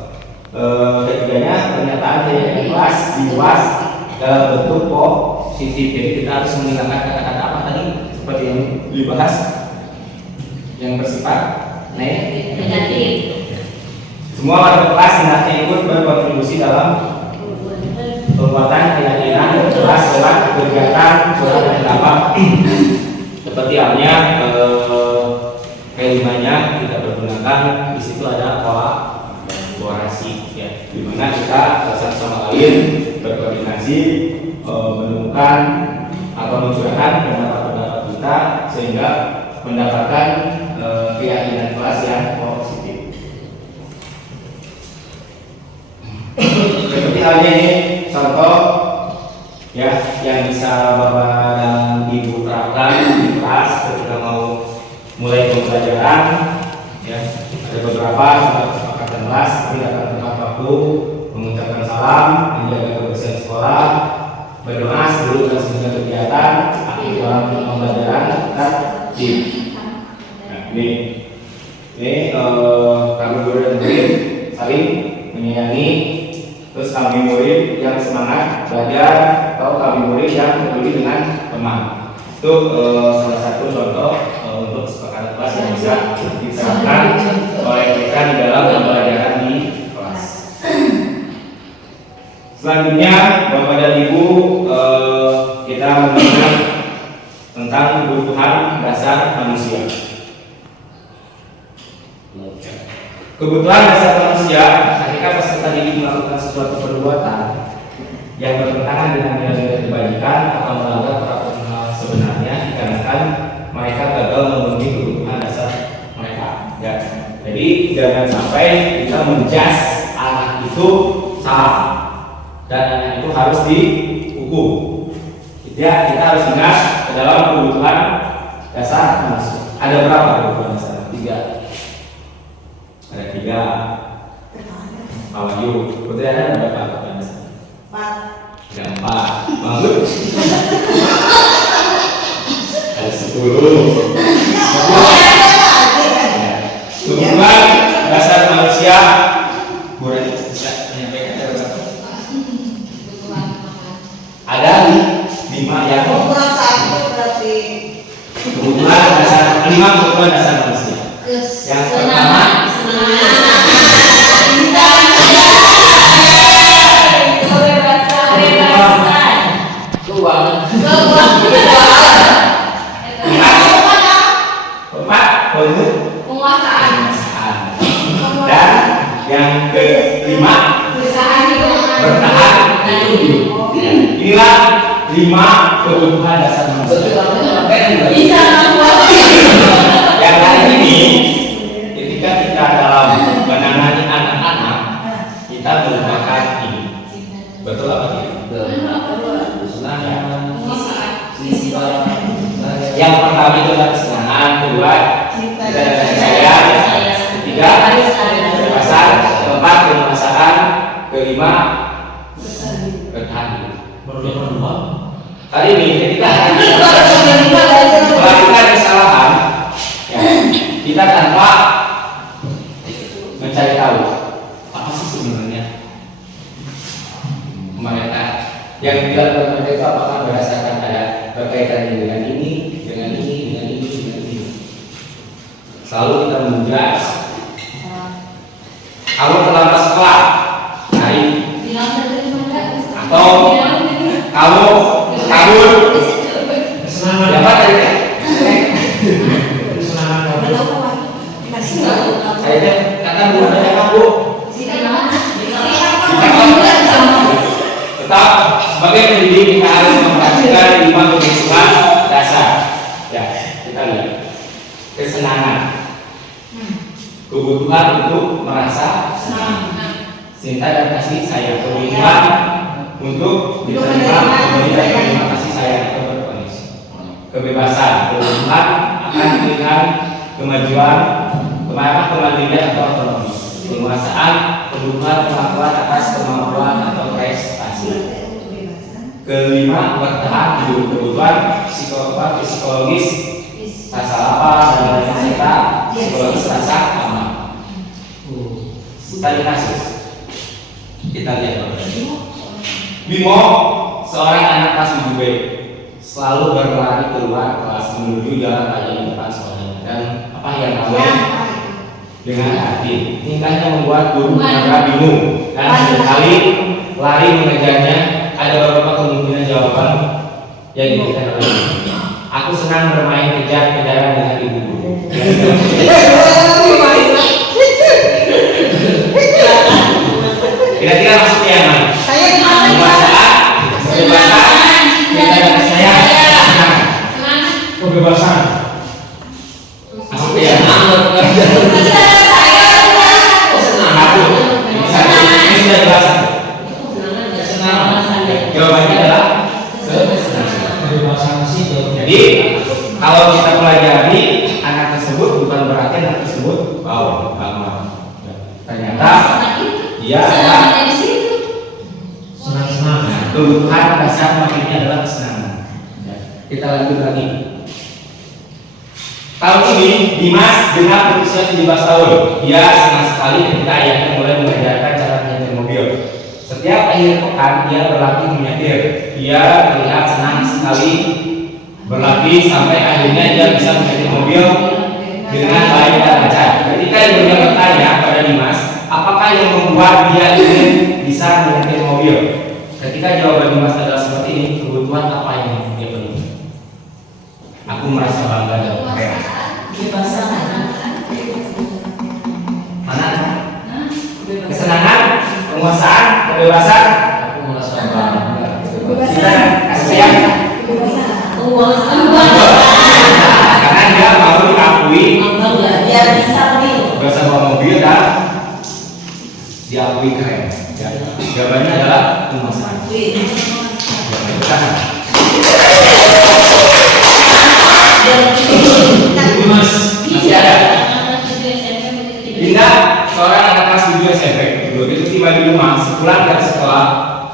Ketiganya, pernyataan keyakinan kelas dibuat dalam bentuk positif. Jadi kita harus menghilangkan kata-kata apa tadi seperti yang dibahas yang bersifat Negatif. Semua warga kelas hendaknya ikut berkontribusi dalam pembuatan keyakinan kelas lewat kegiatan surat pendapat seperti halnya kelimanya kita pergunakan. Di situ ada kolaborasi ya, di mana kita satu sama lain berkoordinasi menemukan atau mencurahkan pendapat-pendapat kita sehingga mendapatkan keyakinan kelas yang positif. Seperti halnya ini contoh ya yang bisa Bapak dan Ibu terapkan di kelas ketika mau mulai pembelajaran ya. Ada beberapa kesepakatan kelas, tapi datang tepat waktu, mengucapkan salam, menjaga kebersihan sekolah, berdoa sebelum dan sesudah kegiatan, aktif dalam pembelajaran, tertib. Nah, ini kami guru dan murid saling menyayangi. Terus kami murid yang semangat belajar atau kami murid yang peduli dengan teman. Itu salah satu contoh untuk kesepakatan kelas yang bisa diterapkan oleh kita di dalam pembelajaran di kelas. Selanjutnya, Bapak dan Ibu, kita mengenal tentang kebutuhan dasar manusia. Kebutuhan dasar manusia ketika peserta didik melakukan sesuatu perbuatan yang bertentangan dengan nilai-nilai kebajikan atau melanggar peraturan hal sebenarnya dikarenakan mereka gagal memenuhi kebutuhan dasar mereka. Ya. Jadi jangan sampai kita menjas anak itu salah dan anak itu harus dihukum. Ya, kita harus ingat ke dalam kebutuhan dasar manusia. Ada berapa kebutuhan dasar? 3. Ada 3. Awayu. Putri ada berapa kebutuhan dasar? 4. Ada 4. Maksud? Ada 10. Kebutuhan dasar manusia. Kurang bisa menyampaikan ada berapa? Ada 5 yang Kurang 1 berarti. kebutuhan dasar 5 kebutuhan dasar manusia. Yang pertama Penguasaan. dan yang kelima bertahan hidup. Inilah 5 kebutuhan dasar manusia. Bisa Yang hari ini ketika kita dalam menangani anak-anak kita melupakan ini. Betul apa tidak? Yang pertama itu adalah kesenangan, kedua kita ada kasih sayang, ketiga kebebasan, keempat kemerdekaan, kelima bertahan hidup. Kali ini ketika melakukan kesalahan, ya, kita tanpa Yang tidak berkaitan itu apakah berdasarkan ada berkaitan dengan ini, dengan ini, dengan ini, dengan ini. Selalu kita menunjuk. Kamu terlambat sekolah hari atau kamu kabur Kesenangan. siapa tadi? Kesenangan. Saya kata bukan ada kamu. Tetap sebagai pendidik kita harus memperhatikan 5 kebutuhan dasar. Ya, kita lihat kesenangan, kebutuhan untuk merasa cinta dan kasih sayang, kebutuhan untuk diterima, memberikan terima kasih sayang atau berkoneksi, kebebasan, kebutuhan akan pilihan, kemajuan, kemandirian atau otonomi, penguasaan, kebutuhan pengakuan atas kemampuan atau prestasi. Kelima, bertahan hidup, kebutuhan psikologis, rasa lapar dan lain serta psikologis rasa aman. Tadi kasus kita lihat. Bimo, seorang anak kelas 7B, selalu berlari keluar kelas menuju jalan raya di depan sekolahnya. Dan apa yang ramai dengan hati, tingkahnya membuat guru agak bingung dan seringkali lari mengejarnya. Ada beberapa kemungkinan jawaban yang diberikan oleh ibu. Aku senang bermain kejar-kejaran dengan ibuku. Kira-kira maksudnya yang mana? Kebebasan, kita dapat sayang, senang. Kebebasan. Maksudnya yang mana? Aku. Ini sudah jelas. Jawabannya adalah kesenangan. Kebebasan sih. Jadi kalau kita pelajari anak tersebut bukan berarti anak tersebut wow, ternyata dia adalah Senang-senang. kebutuhan dasar makanya adalah kesenangan. Kita lanjut lagi. Tahun ini Dimas dengan berusia 17 tahun. Dia senang sekali ketika ayahnya mulai mengajarkan cara menyetir mobil. Setiap akhir pekan dia berlatih menyetir. Dia terlihat senang sekali berlatih sampai akhirnya dia bisa menyetir mobil dengan baik dan lancar. Ketika ibunya bertanya pada Dimas, apakah yang membuat dia ingin bisa menyetir mobil? Ketika jawaban Dimas adalah seperti ini, kebutuhan apa yang dia penuhi? Aku merasa bangga dan keren. Mana? Kesenangan, penguasaan, kebebasan. Aku merasa bangga. Kita kasih sayang. Karena dia mau diakui biar bisa nih. bisa bawa mobil dan diakui keren. Ya. Jawabannya adalah penguasaan. Dimas. Masih ada. Dinda, seorang anak kelas 7 SMP, begitu tiba di rumah, sepulang dari sekolah,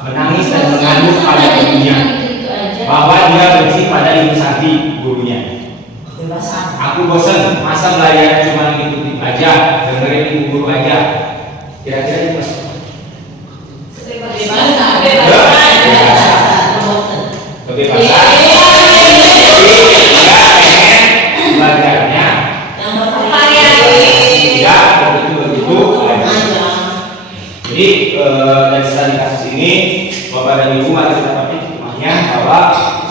menangis dan mengadu pada ibunya bahwa dia benci pada ibu Santi, gurunya. Aku bosan, masa belajar cuma ngikutin aja, dengerin ibu guru aja. Kira-kira itu mas? Kebebasan. Dia pengen belajarnya. Ya, begitu. Jadi dari studi kasus ini, Bapak dan Ibu mari kita dapat hikmahnya bahwa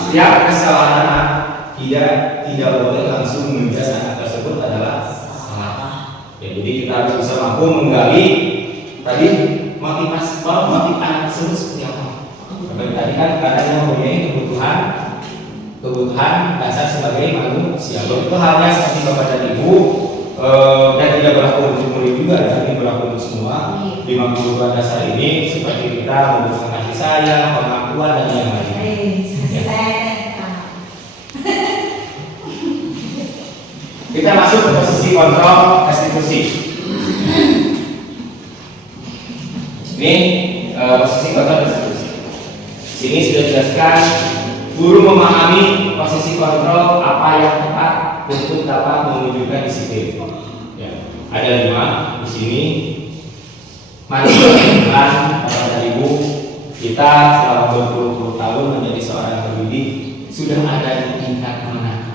setiap kesalahan anak tidak boleh langsung menjudge anak tersebut adalah salah. Ya, jadi kita harus bisa mampu menggali tadi motivasi anak tersebut seperti apa. Seperti tadi kan kadang yang mempunyai kebutuhan dasar sebagai manusia. Itu halnya seperti Bapak dan Ibu. Dan tidak berlaku untuk murid juga, tapi berlaku untuk semua. 5 kebutuhan dasar ini seperti kita membutuhkan kasih sayang, pengakuan dan yang lain. Kita masuk ke posisi kontrol restitusi. Ini posisi kontrol restitusi. Sini sudah dijelaskan guru memahami posisi kontrol apa yang tepat untuk dapat mewujudkan disiplin. Ya, ada 5 di sini. Mari kita Bapak dan Ibu, kita kita selama berpuluh-puluh tahun menjadi seorang pendidik sudah ada di tingkat mana?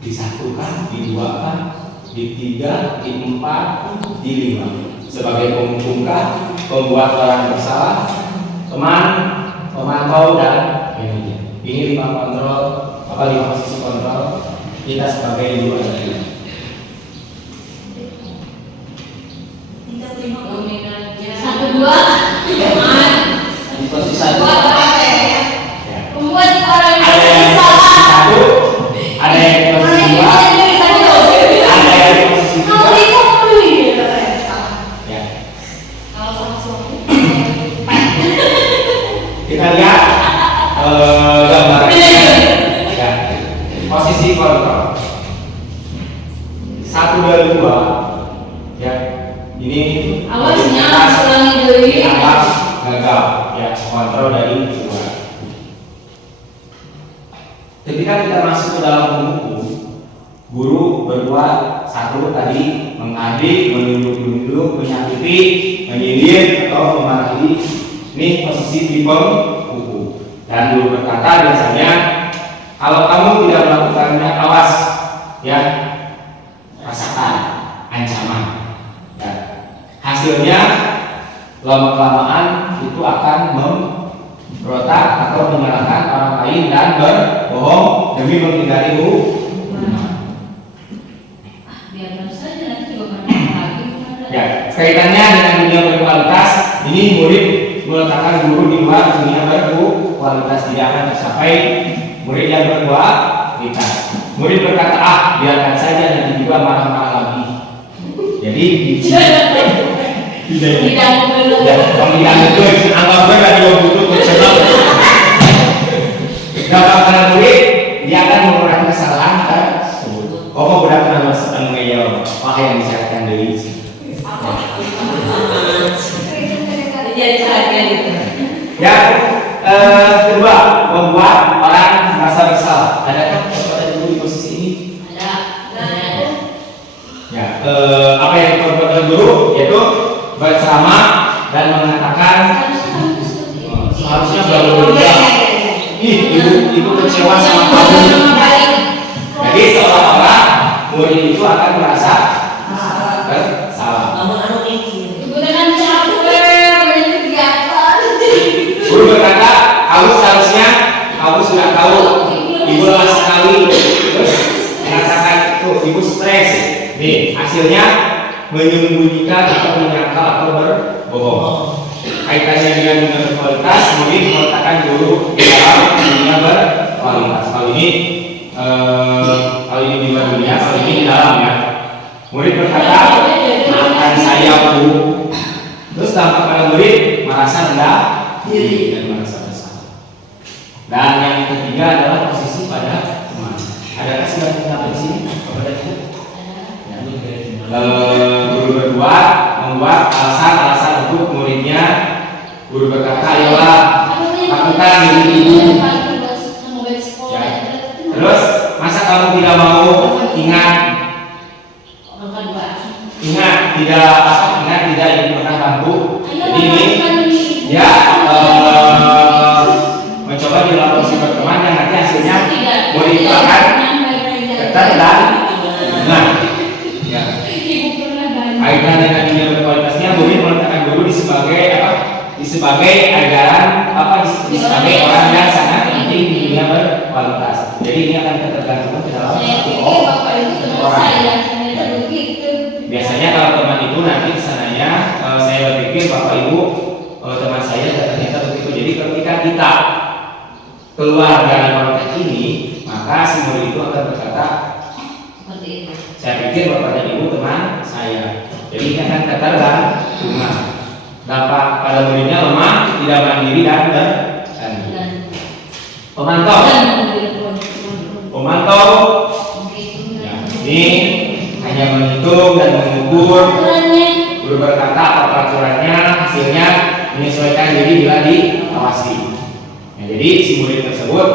Di 1 kah? Di 2 kah? Di 3, di 4, di 5. Sebagai penghukum kah? Pembuat orang bersalah, teman, pemantau, dan manajer. Ini 5 kontrol, 5 posisi kontrol kita sebagai dua dari. Dominannya 1, 2. Di posisi 1. Membuat orang Ada yang di bersalah. posisi 1, ada yang di posisi 2, ada yang di posisi 3. Ya. kalau sama suami. Kita lihat gambarnya. Ya. Posisi kontrol 1 dan 2. Ya. Ini Awasnya mobilitas ulangi dulu. dianggap gagal. Ya, kontrol dari luar. Ketika kita masuk ke dalam hukum, guru berbuat 1 tadi mengadik, menunduk-nunduk, menyakiti, menyindir atau memarahi. Ini posisi tipe hukum. Dan guru berkata biasanya, kalau kamu tidak melakukannya, awas, ya, rasakan ancaman. Ya. Hasilnya lama-kelamaan itu akan memberontak atau menyalahkan orang lain dan berbohong demi menghindari hukuman. Biarkan saja nanti juga lagi. Ya, kaitannya dengan dunia berkualitas, ini murid meletakkan guru di luar dunia berkualitas, tidak akan tercapai murid yang berkualitas. Murid berkata, biarkan saja, nanti juga marah-marah lagi. Jadi Tidak perlu. ya, pemilihan itu anggap dari butuh kecil. Dapat karena murid, dia akan mengurangi kesalahan tersebut. Kamu benar-benar sedang mengeyel apa yang disyaratkan dari Jadi perhatian itu. yang kedua, membuat orang merasa bersalah. Adakah kepada dulu di posisi ini? Ya, apa yang diperbuat oleh guru yaitu bersama dan mengatakan seharusnya baru ibu kecewa sama kamu. Jadi seolah-olah murid itu akan merasa bersalah. Gunakan software banyak kegiatan. Guru berkata, kamu seharusnya kamu sudah tahu ibu lelah sekali, terus mengatakan itu ibu stres. Nih hasilnya menyembunyikan atau menyangkal atau berbohong. Kaitannya dengan dunia berkualitas, murid meletakkan guru di dalam dunia berkualitas. Kalau ini di luar dunia, kalau ini di dalam ya. Murid berkata, maafkan saya bu. Terus dampak pada murid merasa rendah diri dan merasa bersalah. Dan yang ketiga adalah posisi pada teman. Adakah sudah kita di sini kepada itu? Guru membuat alasan-alasan untuk muridnya. Guru berkata, ayolah lakukan diri ibu. Ya. Terus masa kamu tidak mau ingat tidak ibu pernah bantu. Jadi ini ya mencoba di dalam posisi berteman dan nanti hasilnya murid itu akan ketat dan kaitan dengan dunia berkualitasnya, murid meletakkan guru di sebagai ajaran di sebagai orang yang sangat penting di dunia berkualitas. Jadi ini akan tergantung ke dalam satu orang. Biasanya kalau teman itu nanti kesananya saya berpikir bapak ibu teman saya ternyata begitu. Jadi ketika kita keluar dari konteks ini, maka si murid itu akan berkata Seperti itu. saya pikir bapak dan ibu teman saya. Jadi ini akan ketergantungan. Dampak pada muridnya lemah, tidak mandiri dan pemantau. Ya, ini hanya menghitung dan mengukur. Guru berkata apa peraturannya, hasilnya menyesuaikan diri bila diawasi. Ya, jadi si murid tersebut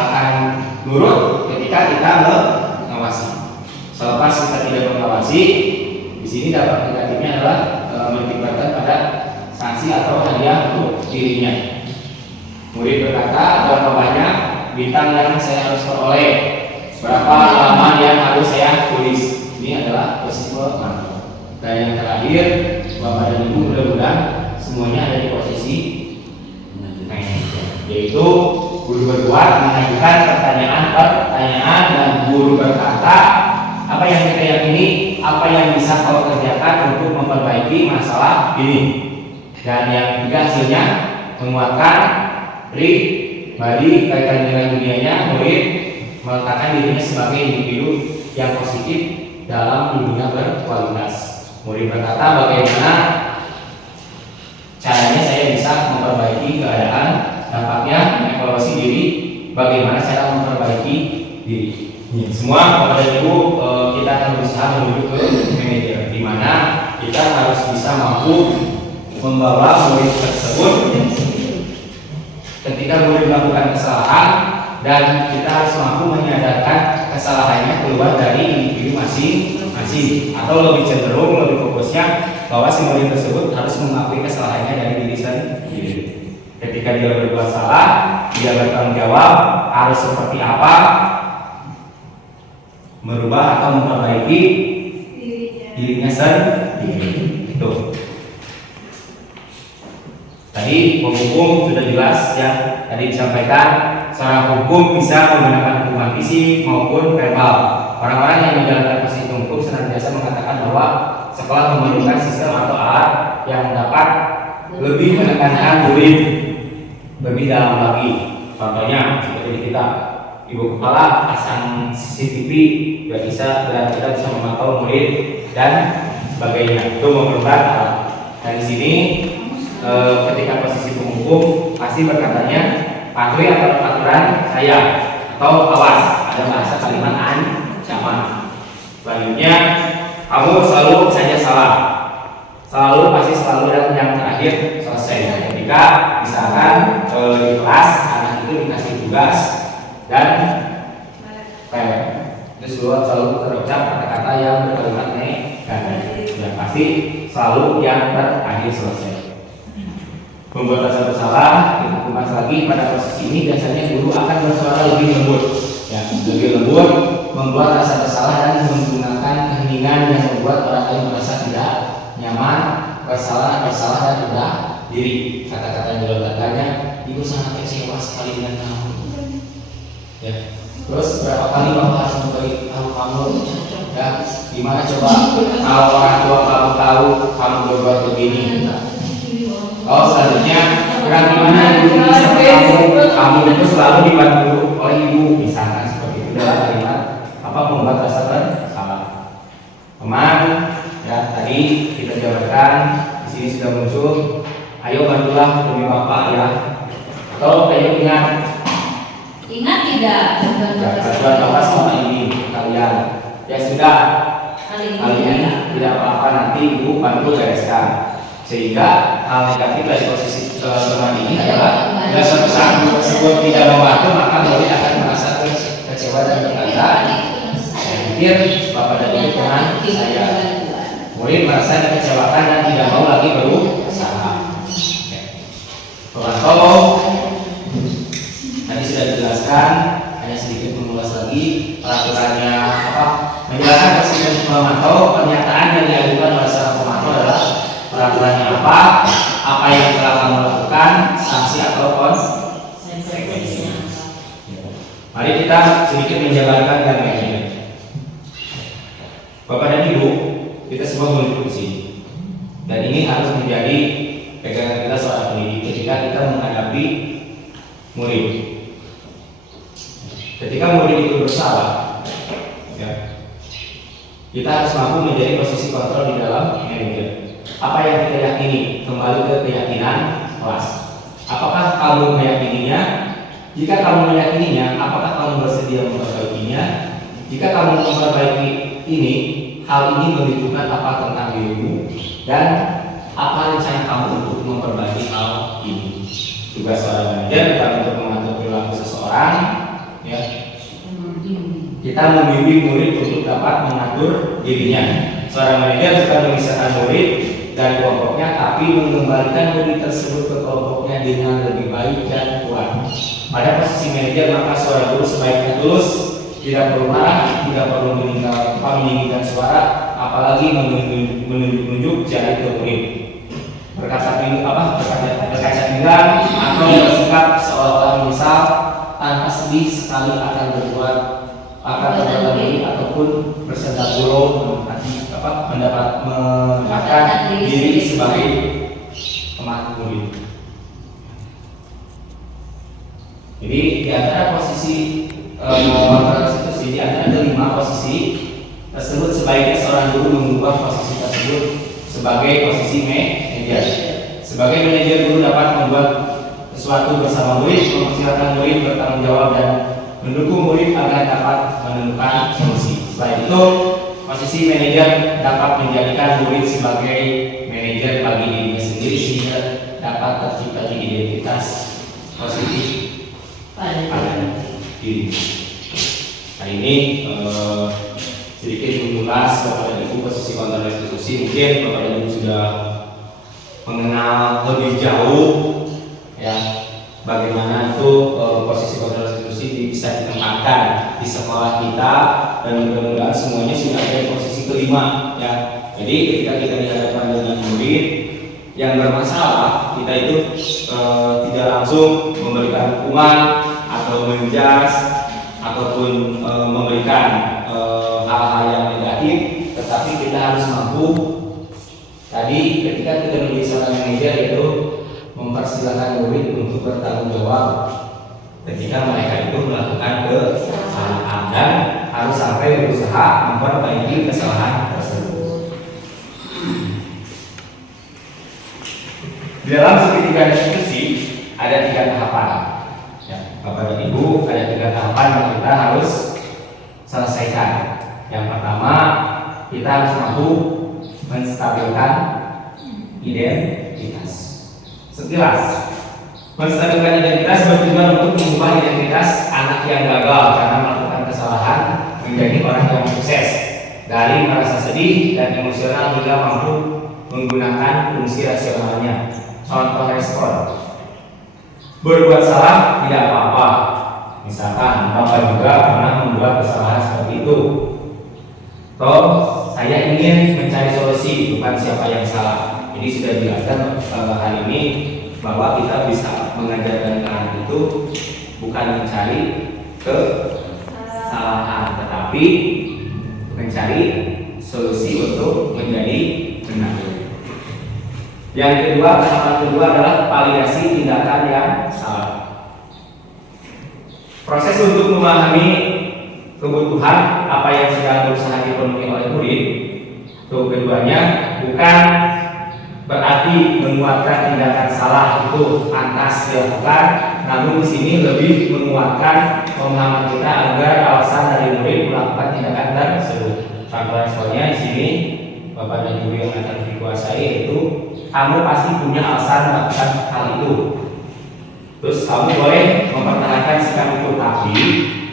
akan nurut ketika kita mengawasi. Selepas kita tidak mengawasi, di sini dampak negatifnya adalah mengakibatkan pada sanksi atau hadiah untuk dirinya. Murid berkata, berapa banyak bintang yang saya harus peroleh? Berapa halaman yang harus saya tulis? Ini adalah posisi mantul. Dan yang terakhir, Bapak dan Ibu mudah-mudahan semuanya ada di posisi yaitu guru berbuat mengajukan pertanyaan dan guru berkata, apa yang kita yakini, apa yang bisa kau kerjakan untuk memperbaiki masalah ini. Dan yang ketiga hasilnya menguatkan pribadi kaitan dengan dunianya, murid meletakkan dirinya sebagai individu yang positif dalam dunia berkualitas. Murid berkata, bagaimana caranya saya bisa memperbaiki keadaan, dampaknya evaluasi diri, bagaimana cara memperbaiki diri. Semua Bapak dan Ibu kita akan berusaha menuju ke manajer, di mana kita harus bisa mampu membawa murid tersebut ketika murid melakukan kesalahan, dan kita harus mampu menyadarkan kesalahannya keluar dari individu masing-masing, atau lebih cenderung, lebih fokusnya bahwa si murid tersebut harus mengakui kesalahannya dari diri sendiri. Ketika dia berbuat salah, dia bertanggung jawab harus seperti apa, merubah atau memperbaiki dirinya sendiri. Itu. Tadi penghukum sudah jelas ya, tadi disampaikan seorang hukum bisa menggunakan hukuman fisik maupun verbal. Orang-orang yang menjalankan posisi hukum senantiasa mengatakan bahwa sekolah memerlukan sistem atau alat yang dapat lebih menekankan murid lebih dalam lagi. Contohnya seperti kita, ibu kepala pasang CCTV biar kita bisa memantau murid dan sebagainya. Itu memerlukan alat. Dan di sini ketika posisi penghukum pasti berkatanya patuhi aturan saya atau awas, ada bahasa kalimat ancaman. Selanjutnya, kamu selalu saja salah, pasti selalu, dan yang terakhir selesai. Ketika misalkan di kelas anak itu dikasih tugas dan itu selalu terucap kata-kata yang berkalimat negatif, ya pasti selalu yang terakhir selesai. Membuat rasa bersalah, kita bahas lagi pada posisi ini biasanya guru akan bersuara lebih lembut, ya, lebih lembut, membuat rasa bersalah dan menggunakan keheningan yang membuat orang lain merasa tidak nyaman, bersalah dan rendah diri. Kata-kata yang dilontarkannya, ibu sangat kecewa sekali dengan kamu. Ya. Terus berapa kali bapak harus memberitahu kamu? Ya, gimana coba kalau orang tua kamu tahu kamu berbuat begini? Oh, selanjutnya kurang gimana ibu bisa kamu itu selalu dibantu oleh ibu, misalkan seperti itu. Adalah kalimat apa membuat rasa bersalah. Teman, ya tadi kita jabarkan di sini sudah muncul. Ayo bantulah demi bapak ya. Atau ayo ingat tidak bantuan bapak sama ini kalian. Ya sudah, kali ini tidak apa-apa, nanti ibu bantu bereskan. Sehingga hal negatif dari posisi teman ini adalah bila seorang tersebut tidak membantu, maka murid akan merasa kecewa dan berkata, saya pikir bapak dan ibu teman saya. Murid merasa dikecewakan dan tidak mau lagi berusaha. Atau tadi sudah dijelaskan, hanya sedikit mengulas lagi peraturannya apa? Menjelaskan posisi pemantau, pernyataan yang diajukan oleh seorang pemantau adalah peraturannya apa yang telah kamu lakukan, sanksi atau konsekuensinya. Mari kita sedikit menjabarkan yang lainnya. Bapak dan Ibu, kita semua menuju ke sini. Dan ini harus menjadi pegangan kita seorang pendidik ketika kita menghadapi murid. Ketika murid itu bersalah, ya, kita harus mampu menjadi posisi kontrol di dalam manajer. Apa yang kita yakini, kembali ke keyakinan kelas. Apakah kamu meyakininya? Jika kamu meyakininya, apakah kamu bersedia memperbaikinya? Jika kamu memperbaiki ini, hal ini menunjukkan apa tentang dirimu dan apa rencana kamu untuk memperbaiki hal ini. Tugas seorang manajer bukan untuk mengatur perilaku seseorang, ya. Kita membimbing murid untuk dapat mengatur dirinya. Seorang manajer bukan memisahkan murid dan kelompoknya, tapi mengembalikan murid tersebut ke kelompoknya dengan lebih baik dan kuat. Pada posisi manajer, maka suara guru sebaiknya tulus, tidak perlu marah, tidak perlu meninggikan suara, apalagi menunjuk jari ke murid. Berkaca pinggang atau bersikap seolah-olah menyesal tanpa sedih sekali akan berbuat murid ataupun bersenda guru mendapatkan diri sebagai teman murid. Jadi di antara posisi di antara kelima posisi tersebut sebaiknya seorang guru mengubah posisi tersebut sebagai posisi manajer. Sebagai manajer, guru dapat membuat sesuatu bersama murid, mempersilakan murid bertanggung jawab dan mendukung murid agar dapat menemukan solusi. Selain itu, posisi manajer dapat menjadikan murid sebagai manajer bagi dirinya sendiri sehingga dapat tercipta identitas positif pada diri. Hari ini sedikit mengulas Bapak dan Ibu posisi kontrol restitusi. Mungkin Bapak dan Ibu sudah mengenal lebih jauh ya bagaimana itu posisi kontrol restitusi bisa ditempatkan di sekolah kita, dan mudah-mudahan semuanya sudah ada di posisi kelima ya. Jadi ketika kita dihadapkan dengan murid yang bermasalah, kita itu tidak langsung memberikan hukuman atau menjas ataupun memberikan hal-hal yang negatif, tetapi kita harus mampu tadi ketika kita menjadi seorang manajer itu mempersilahkan murid untuk bertanggung jawab ketika mereka itu melakukan kesalahan dan harus sampai berusaha memperbaiki kesalahan tersebut. Di dalam segitiga restitusi ada 3 tahapan. Ya, Bapak dan Ibu, ada 3 tahapan yang kita harus selesaikan. Yang pertama, kita harus mampu menstabilkan identitas. Sekilas, menstabilkan identitas bertujuan untuk mengubah identitas anak yang gagal karena melakukan kesalahan menjadi orang yang sukses, dari merasa sedih dan emosional hingga mampu menggunakan fungsi rasionalnya. Contoh respon: berbuat salah tidak apa-apa. Misalkan Bapak juga pernah membuat kesalahan seperti itu. Toh saya ingin mencari solusi, bukan siapa yang salah. Jadi sudah dijelaskan hari ini bahwa kita bisa mengajarkan anak itu bukan mencari kesalahan, tetapi mencari solusi untuk menjadi benar. Yang kedua, tahapan kedua adalah validasi tindakan yang salah. Proses untuk memahami kebutuhan apa yang sedang berusaha dipenuhi oleh murid. Itu keduanya bukan berarti menguatkan tindakan salah itu pantas dilakukan, namun di sini lebih menguatkan pemahaman kita agar alasan dari murid melakukan tindakan tersebut. Contoh responnya di sini Bapak dan Ibu yang akan dikuasai yaitu kamu pasti punya alasan melakukan hal itu. Terus kamu boleh mempertahankan sikap itu, tapi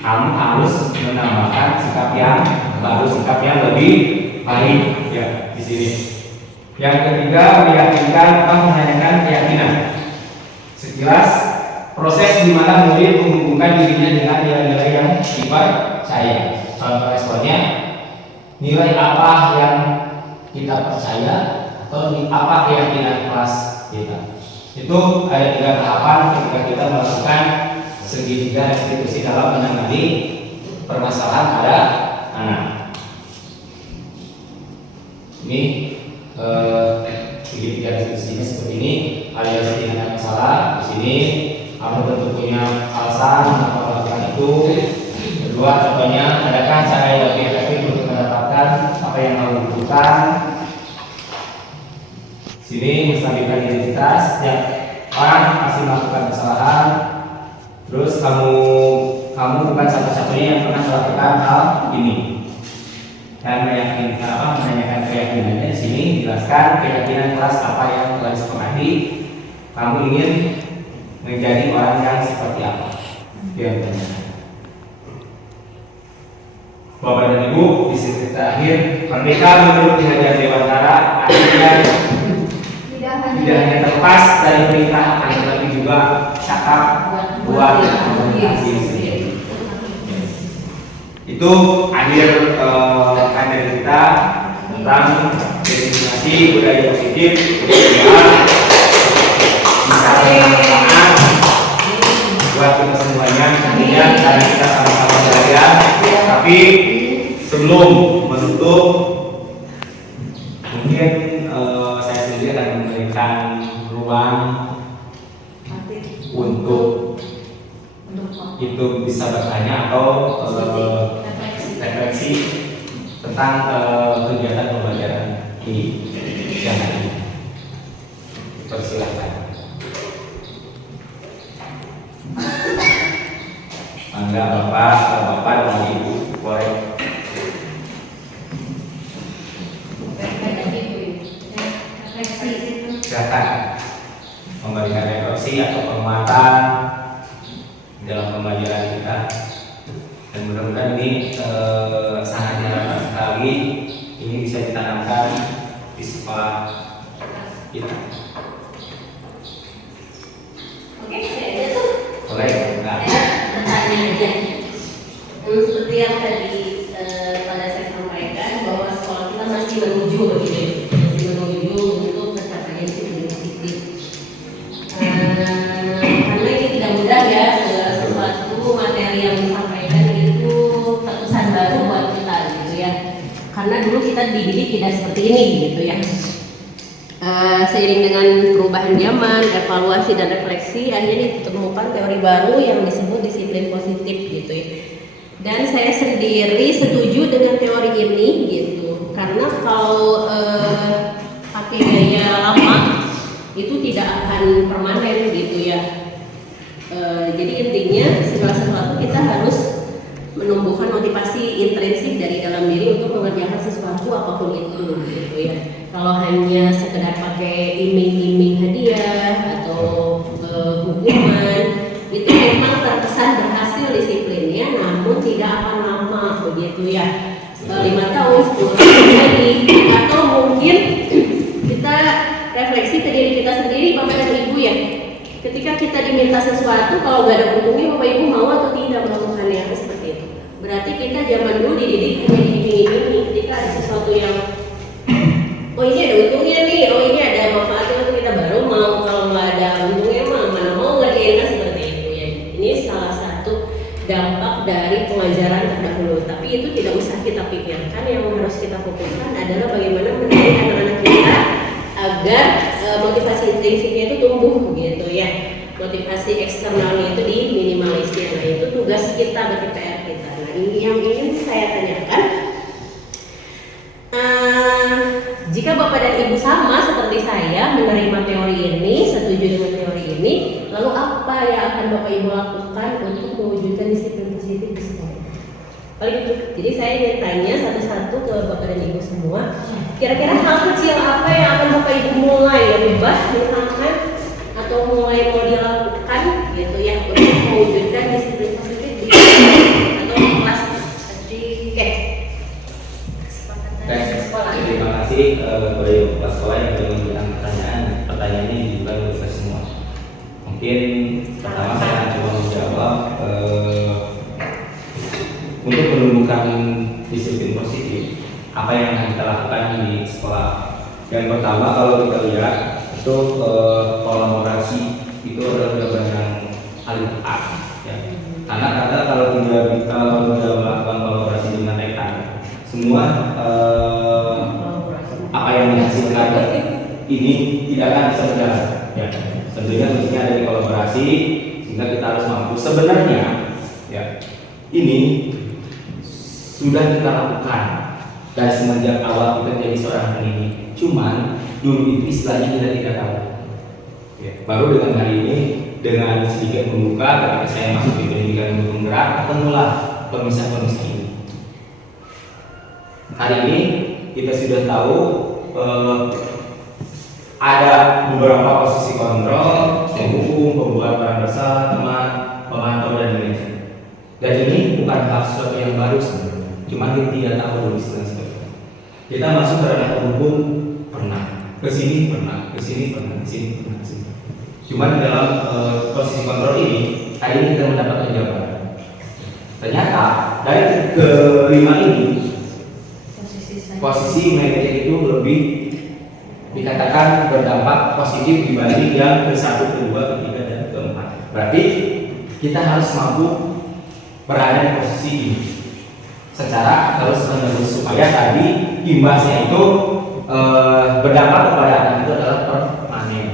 kamu harus menambahkan sikap yang baru, sikap yang lebih baik ya di sini. Yang ketiga, meyakinkan atau menanyakan keyakinan. Sekilas proses di mana murid menghubungkan dirinya dengan nilai-nilai yang dipercaya. Contoh responnya, nilai apa yang kita percaya atau apa keyakinan kelas kita. Itu ada 3 tahapan ketika kita melakukan segitiga restitusi dalam menangani permasalahan pada anak. Ini segitiga restitusinya seperti ini. Alias tindakan yang salah di sini. Kamu tentu punya alasan mengapa melakukan itu. Kedua, contohnya, adakah cara yang lebih efektif untuk mendapatkan apa yang kamu butuhkan? Sini menstabilkan identitas. Setiap orang pasti melakukan kesalahan. Terus kamu bukan satu-satunya yang pernah melakukan hal ini. Dan menanyakan keyakinannya di sini dijelaskan keyakinan kelas apa yang telah disepakati. Kamu ingin menjadi orang yang seperti apa? Biasanya. Bapak dan Ibu, di sisi terakhir, Merdeka menurut Ki Hajar Dewantara akhirnya Itu akhir materi kita tentang definisi budaya positif. Bisa bermanfaat buat kita semuanya nantinya karena kita sama-sama belajar. Tapi sebelum menutup, mungkin saya sendiri akan memberikan ruang untuk itu bisa bertanya atau refleksi tentang kegiatan pembelajaran ini siang hari ini. Persilahkan. Mangga bapak dan ibu boleh. Silakan memberikan refleksi atau penguatan dalam pembelajaran kita, dan mudah-mudahan ini sangat nyata sekali. Ini bisa ditanamkan di sekolah kita. Oke, saya tuh. Boleh? Enggak? Bertanya aja. Seperti yang tadi pada saya sampaikan bahwa sekolah kita masih menuju untuk pencapaian disiplin positif. Karena ini tidak mudah ya, segala sesuatu materi yang disampaikan itu terkesan baru buat kita gitu ya. Karena dulu kita dididik tidak seperti ini gitu ya. Seiring dengan perubahan zaman, evaluasi dan refleksi, akhirnya ditemukan teori baru yang disebut disiplin positif gitu ya. Dan saya sendiri setuju dengan teori ini gitu, karena kalau pakai gaya lama itu tidak akan permanen gitu ya. Jadi intinya segala sesuatu kita harus menumbuhkan motivasi intrinsik dari dalam diri untuk mengerjakan sesuatu apapun itu gitu ya. Kalau hanya sekedar pakai iming-iming hadiah atau hukuman, itu memang terkesan berhasil disiplinnya, namun tidak akan lama begitu ya. 5 tahun, 10 tahun lagi, atau mungkin kita refleksi ke diri kita sendiri, Bapak dan Ibu ya. Ketika kita diminta sesuatu, kalau gak ada untungnya, Bapak Ibu mau atau tidak melakukannya, seperti itu. Berarti kita zaman dulu dididik hanya diiming-iming. Ketika ada sesuatu yang oh ini ada untungnya nih, oh ini ada manfaatnya untuk kita, baru mau. Kalau nggak ada untungnya mana mau ngerjainnya, seperti itu ya. Ini salah satu dampak dari pengajaran terdahulu. Tapi itu tidak usah kita pikirkan. Yang harus kita fokuskan adalah bagaimana mendidik anak-anak kita agar motivasi intrinsiknya itu tumbuh gitu ya. Motivasi eksternalnya itu diminimalisir. Nah itu tugas kita, bagi PR kita. Nah ini yang ingin saya tanyakan. Jika Bapak dan Ibu sama seperti saya menerima teori ini, setuju dengan teori ini, lalu apa yang akan Bapak Ibu lakukan untuk mewujudkan disiplin positif di sekolah? Paling itu. Jadi saya ingin tanya satu-satu ke Bapak dan Ibu semua, kira-kira hal kecil apa yang akan Bapak Ibu mulai ya, bebas misalkan atau mulai mau dilakukan gitu ya untuk mewujudkan disiplin positif di atau kelas di sekolah. Terima kasih kepada kepala sekolah yang telah memberikan pertanyaan. Pertanyaannya juga untuk kita semua. Mungkin pertama saya akan coba menjawab untuk menumbuhkan disiplin positif. Apa yang akan kita lakukan di sekolah? Yang pertama kalau kita lihat itu kolaborasi itu adalah jawaban yang paling tepat. Ya. Karena kalau tidak melakukan kolaborasi dengan rekan, semua apa yang dihasilkan ini tidak akan bisa berjalan. Ya. Tentunya mestinya ada di kolaborasi sehingga kita harus mampu. Sebenarnya, ya ini sudah kita lakukan dari semenjak awal kita jadi seorang pendidik. Cuman dulu itu istilahnya kita tidak tahu. Ya. Baru dengan hari ini dengan sedikit membuka ketika saya masuk di pendidikan untuk penggerak, ketemulah pemisah-pemisah ini. Hari ini kita sudah tahu ada beberapa posisi kontrol, penghukum, pembuat peran bersalah, teman, pemantau dan manajer. Dan ini bukan hal sesuatu yang baru sebenarnya. Cuma kita tidak tahu dulu istilah seperti itu. Kita masuk ke ranah penghukum pernah, kesini pernah, kesini pernah, kesini pernah, kesini. Cuma di dalam posisi kontrol ini, hari ini kita mendapatkan jawaban. Ternyata dari kelima ini posisi manajer itu lebih dikatakan berdampak positif dibanding yang ke-1, ke-2, ke-3, dan ke-4. Berarti kita harus mampu berada di posisi ini secara terus-menerus supaya tadi imbasnya itu berdampak kepada anak itu adalah permanen.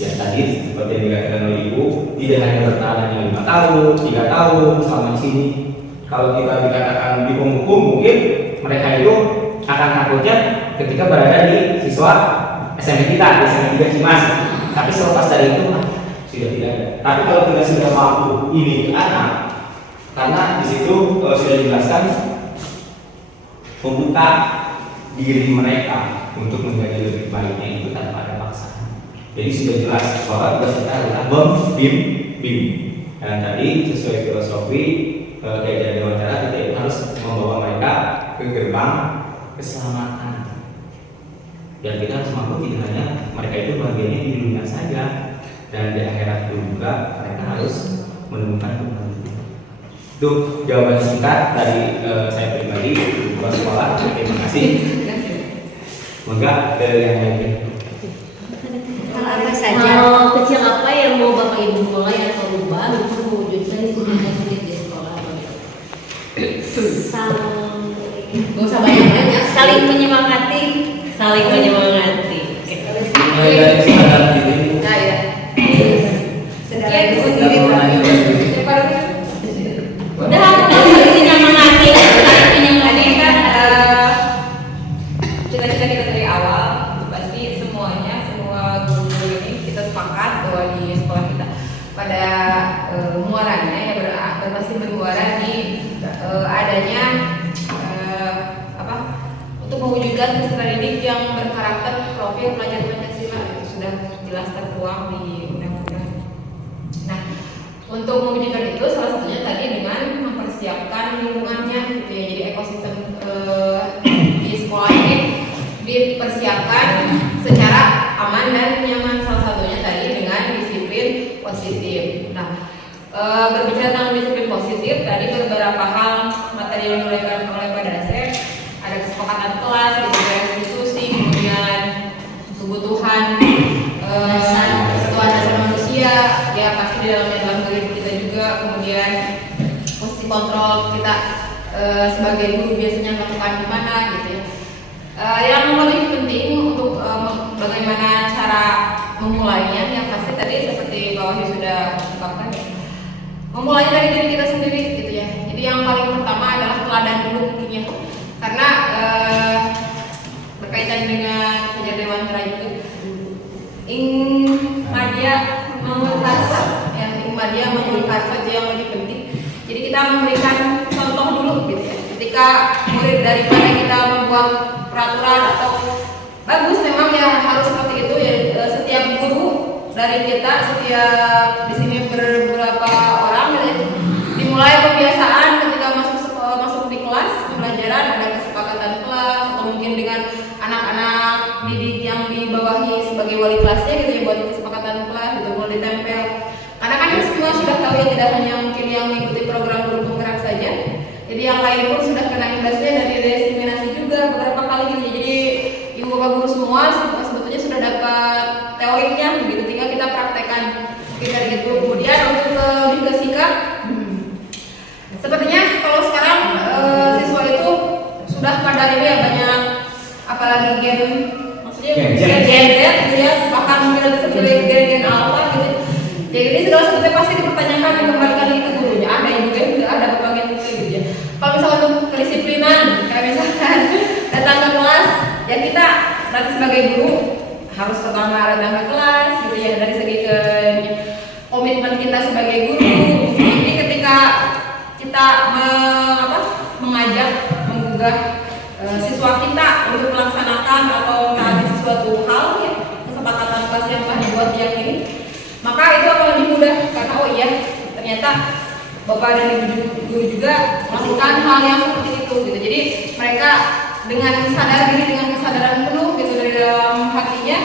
Ya tadi seperti yang dikatakan oleh Ibu, tidak hanya bertahan hanya 5 tahun, 3 tahun selama di sini. Kalau kita dikatakan dihukum, mungkin mereka itu akan takutnya ketika berada di siswa SMP kita, di SMP 3 Cimas. Tapi selepas dari itu sudah tidak ada. Tapi kalau kita sudah mampu ini ke anak, karena di situ sudah dijelaskan membuka diri mereka untuk menjadi lebih baiknya itu tanpa ada paksaan. Jadi sudah jelas bahwa tugas kita adalah membimbing. Dan tadi sesuai filosofi kayak dari wawancara kita harus membawa mereka ke gerbang keselamatan. Dan kita harus mampu tidak hanya mereka itu bagiannya di dunia saja, dan di akhirat juga mereka harus menemukan Tuhan. Itu jawaban singkat dari saya pribadi di sekolah. Terima kasih. Semoga yang lain. Apa saja? Hal kecil apa yang mau Bapak Ibu mulai atau ubah untuk mewujudkan sulit di sekolah? Gak usah banyak-banyak. Saling menyemangati, saling menyemangati. Mulai dari sadar diri. Nah ya. Sedang Sekian sendiri Dan menanya dari Udah, saling menyemangati, saling menyemangati. Tadi kan cita-cita kita dari awal pasti semuanya, semua guru ini kita sepakat bahwa di sekolah kita pada muaranya ya pasti bermuara di adanya apa untuk mewujudkan peserta didik yang berkarakter profil pelajar Pancasila itu sudah jelas tertuang di undang-undang. Nah, untuk mewujudkan itu salah satunya tadi dengan mempersiapkan lingkungannya gitu ya. Jadi ekosistem di sekolah ini dipersiapkan secara aman dan nyaman, salah satunya tadi dengan disiplin positif. Nah, berbicara tentang disiplin positif, tadi beberapa hal materi yang diuraikan oleh Pak Dasep, ada kesepakatan kelas, institusi, kemudian kebutuhan kebutuhan dasar manusia, ya pasti di dalam diri kita juga, kemudian posisi kontrol kita sebagai guru biasanya melakukan di mana gitu ya. Yang lebih penting untuk bagaimana cara memulainya, yang pasti tadi seperti Pak Wahyu sudah ungkapkan ya, memulainya dari diri kita sendiri gitu ya. Jadi yang paling pertama adalah teladan dulu mungkin ya, karena berkaitan dengan Fajar Dewantara juga Madia Mangulkarsa ya, Madia Mangulkarsa yang lebih penting. Jadi kita memberikan contoh dulu gitu ya. Ketika murid daripada kita membuat peraturan atau bagus memang ya harus seperti itu ya, setiap guru dari kita setiap di sini beberapa orang ya, dimulai pembiasaan ketika masuk di kelas pembelajaran, ada kesepakatan kelas atau mungkin dengan anak-anak didik yang dibawahi sebagai wali kelasnya gitu ya, buat kesepakatan kelas gitu mulai ditempel. Karena kan semua sudah tahu ya, tidak hanya mungkin yang mengikuti program guru penggerak saja, jadi yang lain pun sudah kena imbasnya dari diseminasi juga beberapa kali gitu. Jadi ibu bapak guru semua sebetulnya sudah dapat teorinya begitu, tinggal kita praktekkan mungkin dari itu. Kemudian untuk lebih ke sikap, sepertinya kalau sekarang siswa itu sudah pada ini ya banyak, apalagi maksudnya gen Z gitu ya, bahkan mungkin ada seperti gen alpha gitu. Jadi ini segala sesuatu pasti dipertanyakan, dikembalikan lagi ke gurunya. Ada yang juga tidak ada pembagian gitu ya. Kalau misalnya untuk kedisiplinan, kayak misalkan datang ke kelas, ya kita nanti sebagai guru harus pertama datang ke kelas gitu ya, dari segi ke komitmen kita sebagai guru. Jadi ketika kita mengajak, menggugah siswa kita untuk melaksanakan atau menaati sesuatu hal ya, kesepakatan kelas yang telah dibuat yang ini, maka itu akan lebih mudah karena oh iya ternyata bapak dan ibu guru juga melakukan hal yang seperti itu gitu. Jadi mereka dengan sadar diri, dengan kesadaran penuh gitu dari dalam hatinya,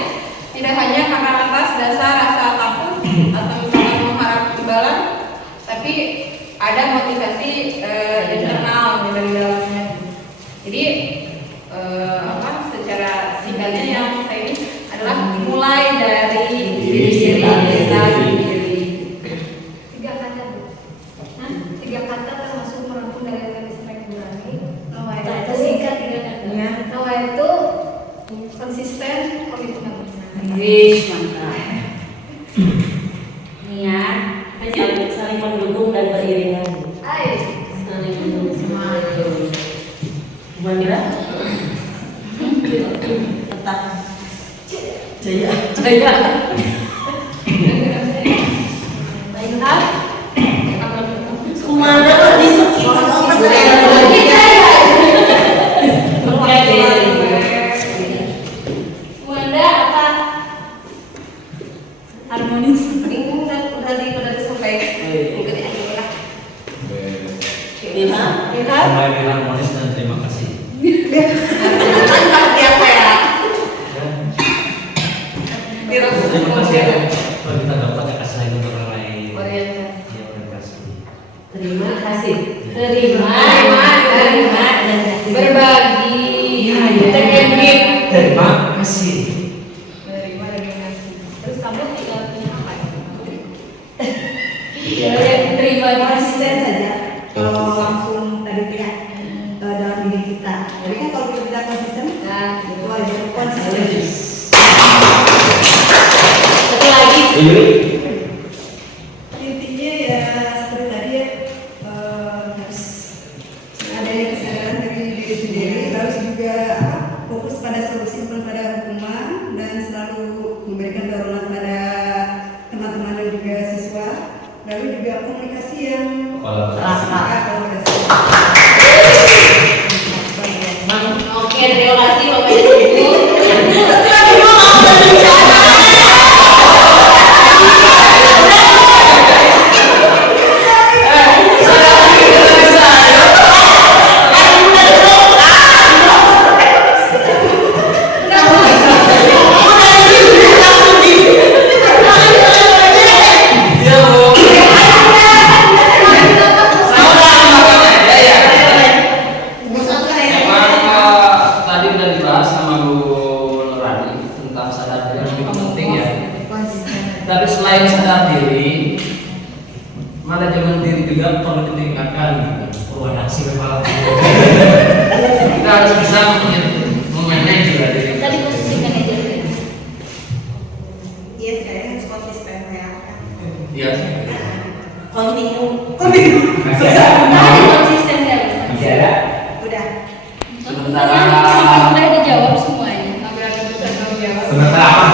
tidak hanya karena atas dasar rasa takut atau misalnya mengharap imbalan, tapi ada motivasi yang saya ini adalah mulai dari diri kita sendiri. 3 kata, Bu. 3 kata termasuk merangkum dari Gadis Nurani. Bahwa Itu itu singkat 3 kata. ya, bahwa itu konsisten, komitmen. Wih, mantap. Niat, saling mendukung dan beriringan. Saling mendukung. Gimana? Tetap jaya. Baiklah. Kemana kok disukit? Wanda apa? Harmonis. Bingung dan udah disampaikan. Mungkin aja lah. Ilham? Lihat. Kembali harmonis dan terima kasih. Seperti apa ya? Terima kasih ya. Kalau kita dapat ya kasih lagi untuk orang lain. Orientasi. Ya, terima kasih. Terima kasih. Terima dan berbagi. Terkait. Terima kasih. Terima kasih. Terus kamu tinggal punya apa ya? Terima konsisten saja. Kalau langsung tadi pihak dalam diri kita. Jadi kan kalau kita konsisten, Nah, itu aja konsisten. satu lagi. Intinya ya seperti tadi ya, harus adanya kesadaran dari diri sendiri, harus juga fokus pada solusi bukan pada hukuman, dan selalu memberikan dorongan pada teman-teman dan juga siswa. Lalu juga komunikasi yang komunikasi. Oke, terima kasih Bapak Ibu. Tadi udah dibahas sama Bu Nurani tentang sadar diri yang lebih penting ya. Tapi selain sadar diri, manajemen diri juga perlu ditingkatkan. Koordinasi memang. Kita harus bisa memanage juga diri. tadi posisi manajer. Iya, sekarang harus konsisten ya. Iya. Continue. Tadi konsisten ya. Masih ada? Udah. Sementara Udah dijawab semuanya. Nggak berani bisa kamu jawab. Sementara apa?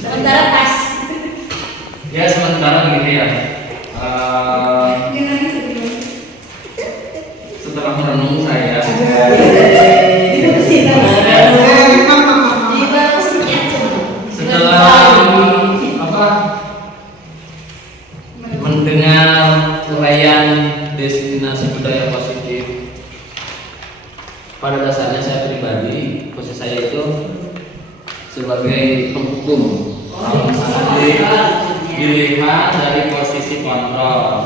Sementara pas. ya sementara gini ya. Jangan sebelum. Setelah merenung saya setelah apa mendengar uraian destinasi budaya positif, pada dasarnya saya pribadi, posisi saya itu sebagai penghukum, dilihat dari posisi kontrol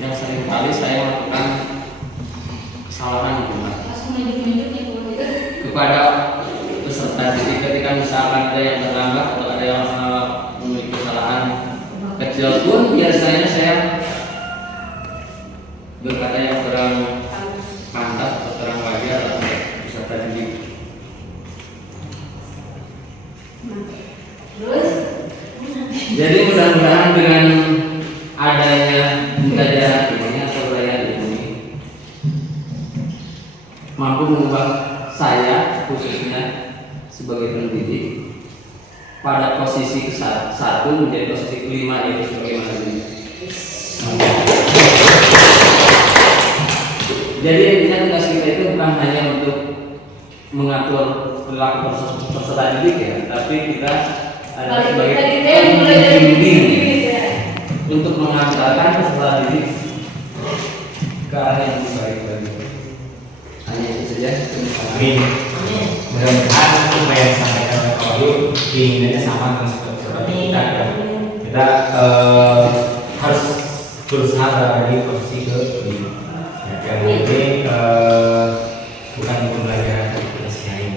yang seringkali saya melakukan kesalahan gitu, Pak, Langsung nunjuk-nunjuk nih Bu. kepada peserta didik ketika misalkan ada yang terlambat atau ada yang memiliki kesalahan kecil pun biasanya saya berkata yang kurang pantas atau kurang wajar atau peserta didik. Terus Jadi mudah-mudahan dengan adanya budaya ini atau budaya ini mampu mengubah saya khususnya sebagai pendidik pada posisi ke-1 menjadi posisi ke-5 yaitu sebagai mahasiswa. Jadi intinya tugas kita itu bukan hanya untuk mengatur perilaku peserta didik ya, tapi kita adalah sebagai pembimbing untuk mengantarkan peserta didik ke arah yang lebih baik lagi. Hanya itu saja. Amin. Mudah-mudahan apa yang disampaikan oleh Pak Wahyu keinginannya sama dengan seperti kita. Kita harus berusaha berada di posisi ke-5. Yang penting bukan untuk belajar tapi kita siain.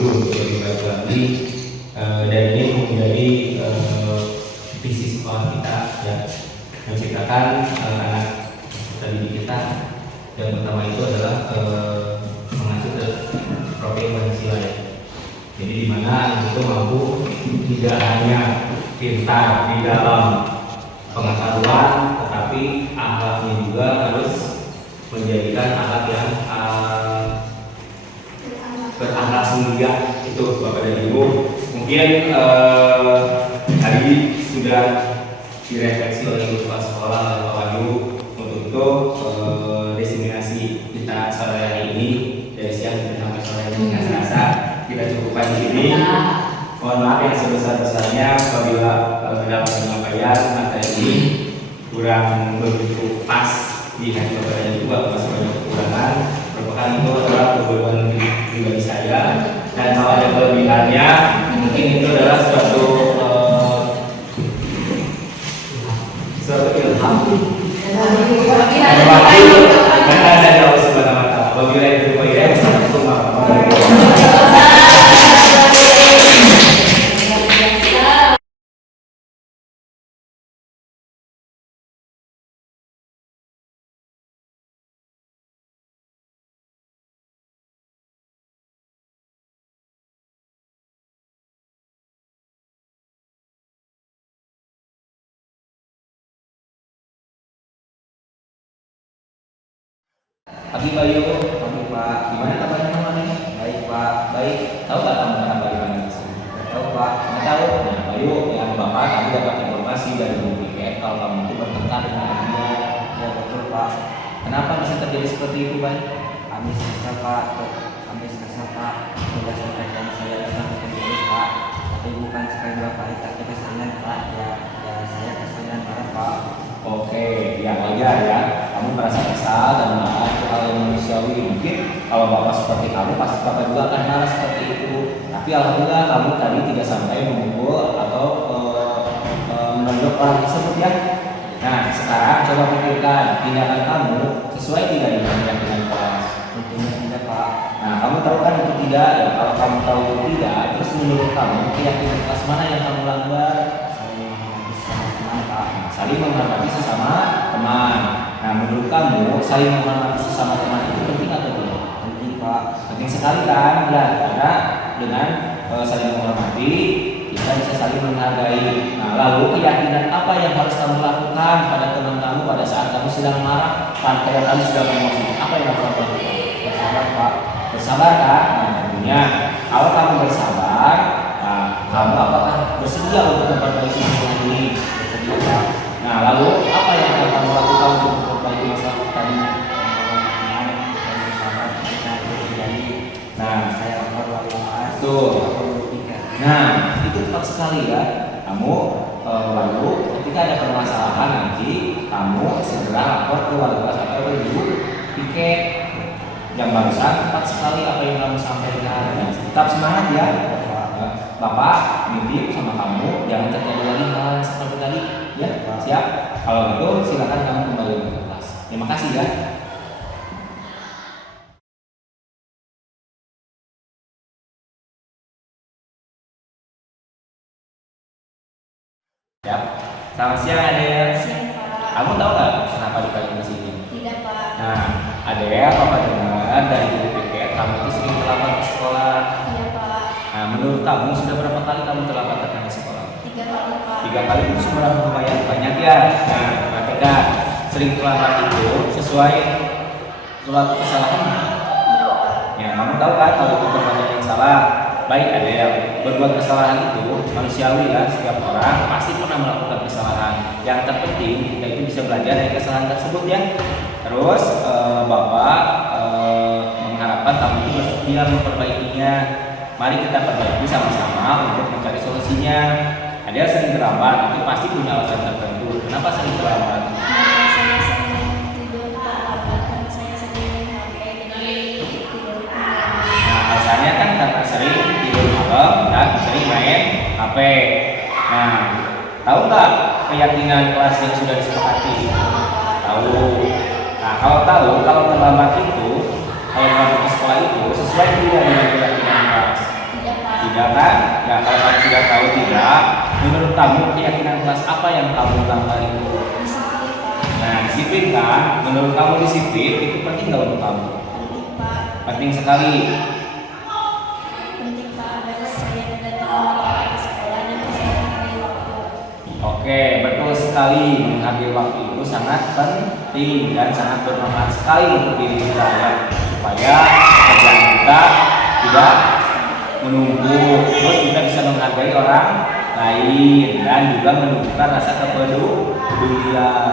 dulu untuk lebih baik lagi, dan ini menjadi visi sekolah kita ya, menciptakan anak peserta didik kita. Yang pertama itu adalah mengacu ke profil Pancasila ya. Jadi di mana anak itu mampu tidak hanya pintar di dalam pengetahuan, tetapi akhlaknya juga harus menjadikan anak yang berakhlak mulia. Itu Bapak dan Ibu. Mungkin tadi sudah direfleksi oleh guru kepala sekolah dan Bapak Ibu. Untuk itu destinasi kita sore hari ini dari siang sampai sore dengan Selasa kita cukupkan di sini. Mohon maaf yang sebesar-besarnya apabila dalam penyampaian materi ini kurang begitu pas di hati Bapak dan Ibu atau masih banyak kekurangan. Merupakan itu adalah kebodohan pribadi saya, dan kalau ada kelebihannya mungkin itu adalah suatu ilham. Karena ada jauh sebenarnya mata. Apabila itu ya, assalamualaikum warahmatullahi wabarakatuh. Abi Bayu, Abi Pak, gimana kabarnya namanya? Baik Pak, baik. Tahu nggak kamu orang Bayu mana di sini? Nggak tahu Pak. Nggak tahu. Nah Bayu, yang Bapak tadi dapat informasi dari Bu Piket kalau kamu itu bertengkar dengan dia. Ya betul Pak. Kenapa bisa terjadi seperti itu Bayu? Kami susah Pak, tugas pekerjaan saya disampaikan terus Pak. Tapi bukan sekali dua kali, tapi kesalahan Pak. Ya saya kesalahan Pak. Oke, ya wajar ya. Kamu merasa kesal dan marah itu hal yang manusiawi. Mungkin kalau Bapak seperti kamu, pasti Bapak juga akan marah seperti itu. Tapi alhamdulillah kamu tadi tidak sampai memukul atau menodok orang tersebut ya. Nah sekarang coba pikirkan tindakan kamu sesuai tidak dengan keyakinan kelas. Tentunya tidak Pak. Nah kamu tahu kan itu tidak ya. Kalau kamu tahu itu tidak, terus menurut kamu keyakinan kelas mana yang kamu langgar? Saling menghormati sesama teman. Nah, menurut kamu saling menghormati sesama teman itu penting atau tidak? Penting Pak. Penting sekali kan? Ya, karena dengan saling menghormati kita bisa saling menghargai. Nah, lalu keyakinan apa yang harus kamu lakukan pada teman kamu pada saat kamu sedang marah? Kayak kamu sudah emosi. Apa yang harus kamu lakukan? Bersabar Pak. Bersabar kan? Nah, tentunya kalau kamu bersabar, nah, kamu apakah bersedia untuk memperbaiki masalah ini? Bersedia Pak. Nah, lalu apa yang akan kamu lakukan untuk memperbaiki masalah tadi? Nah, saya tuh. Nah, itu tepat sekali ya. Kamu lalu ketika ada permasalahan nanti kamu segera lapor ke wali kelas atau ke guru piket. Yang barusan tepat sekali apa yang kamu sampaikan. Nah, tetap semangat ya. Bapak nitip sama kamu jangan terjadi lagi hal seperti tadi ya. Siap? Kalau gitu silakan kamu kembali ke kelas. Terima kasih ya. Ya. Selamat siang Adel. Siang Pak. Kamu tahu nggak kenapa dipanggil ke sini? Tidak Pak. Nah, Adel, Papa dengar dari guru piket kamu itu sering terlambat ke sekolah. Iya Pak. Nah, menurut kamu sudah berapa kali kamu terlambat datang ke sekolah? 3 kali Pak. 3 kali itu sudah lumayan banyak ya. Nah, perhatikan sering terlambat itu sesuai suatu kesalahan. Iya Pak. Ya, kamu tahu kan kalau itu perbuatan yang salah. Baik Adel, berbuat kesalahan itu manusiawi ya. Setiap orang pasti pernah melakukan kesalahan. Yang terpenting kita itu bisa belajar dari kesalahan tersebut ya. Terus Bapak mengharapkan kamu itu bersedia memperbaikinya. Mari kita perbaiki sama-sama untuk mencari solusinya. Ada sering terlambat, itu pasti punya alasan tertentu. Kenapa sering terlambat? Karena saya sering tidur terlambat, karena saya sering main HP, jadi tidur terlambat. Nah, alasannya kan karena sering tidur malam dan sering main HP. Nah, tahu nggak keyakinan kelas yang sudah disepakati? Tahu. Nah, kalau tahu, kalau terlambat itu, kalau terlambat ke sekolah itu sesuai tidak dengan keyakinan kelas? Kalau tidak, menurut kamu keyakinan kelas apa yang kamu langgar itu? Nah, disiplin kan? Menurut kamu disiplin itu penting nggak untuk kamu? Penting sekali. Oke, betul sekali. Menghargai waktu itu sangat penting dan sangat bermanfaat sekali untuk diri kita ya, supaya pekerjaan kita tidak menunggu, terus kita bisa menghargai orang lain dan juga menunjukkan rasa kepedulian.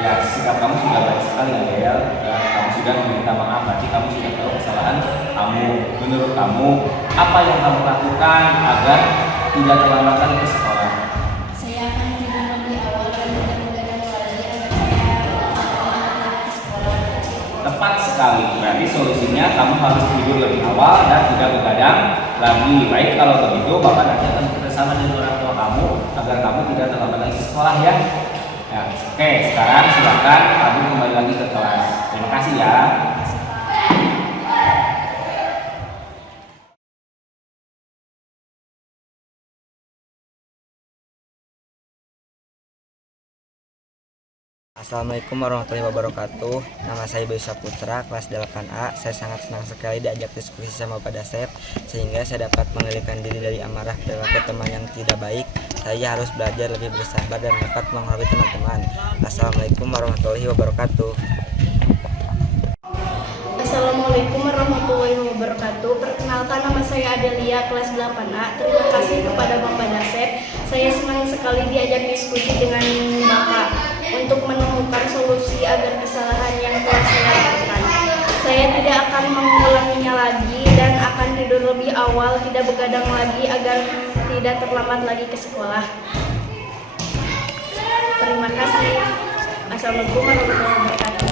Ya, sikap kamu sudah baik sekali Adel. Kamu sudah meminta maaf, berarti kamu sudah tahu kesalahan kamu. Menurut kamu, apa yang kamu lakukan agar tidak terlambat lagi ke sekolah? Saya akan tidur lebih awal dan tidak begadang lagi agar saya ke sekolah. Tepat sekali. Berarti solusinya kamu harus tidur lebih awal dan tidak begadang lagi. Baik, kalau begitu Bapak nanti akan bekerjasama dengan orang tua kamu agar kamu tidak terlambat lagi ke sekolah ya. Ya, oke, sekarang silakan kamu kembali lagi ke kelas. Terima kasih ya. Assalamualaikum warahmatullahi wabarakatuh. Nama saya Bayu Saputra, kelas 8A. Saya sangat senang sekali diajak diskusi sama Pak Dasep, sehingga saya dapat mengalihkan diri dari amarah perilaku teman yang tidak baik. Saya harus belajar lebih bersabar dan dapat menghormati teman-teman. Assalamualaikum warahmatullahi wabarakatuh. Assalamualaikum warahmatullahi wabarakatuh. Perkenalkan, nama saya Adelia, kelas 8A. Terima kasih kepada Bapak Dasep. Saya senang sekali diajak diskusi dengan Bapak untuk menemukan solusi agar kesalahan yang telah saya lakukan. Saya tidak akan mengulanginya lagi dan akan tidur lebih awal, tidak begadang lagi agar tidak terlambat lagi ke sekolah. Terima kasih. Assalamualaikum warahmatullahi wabarakatuh.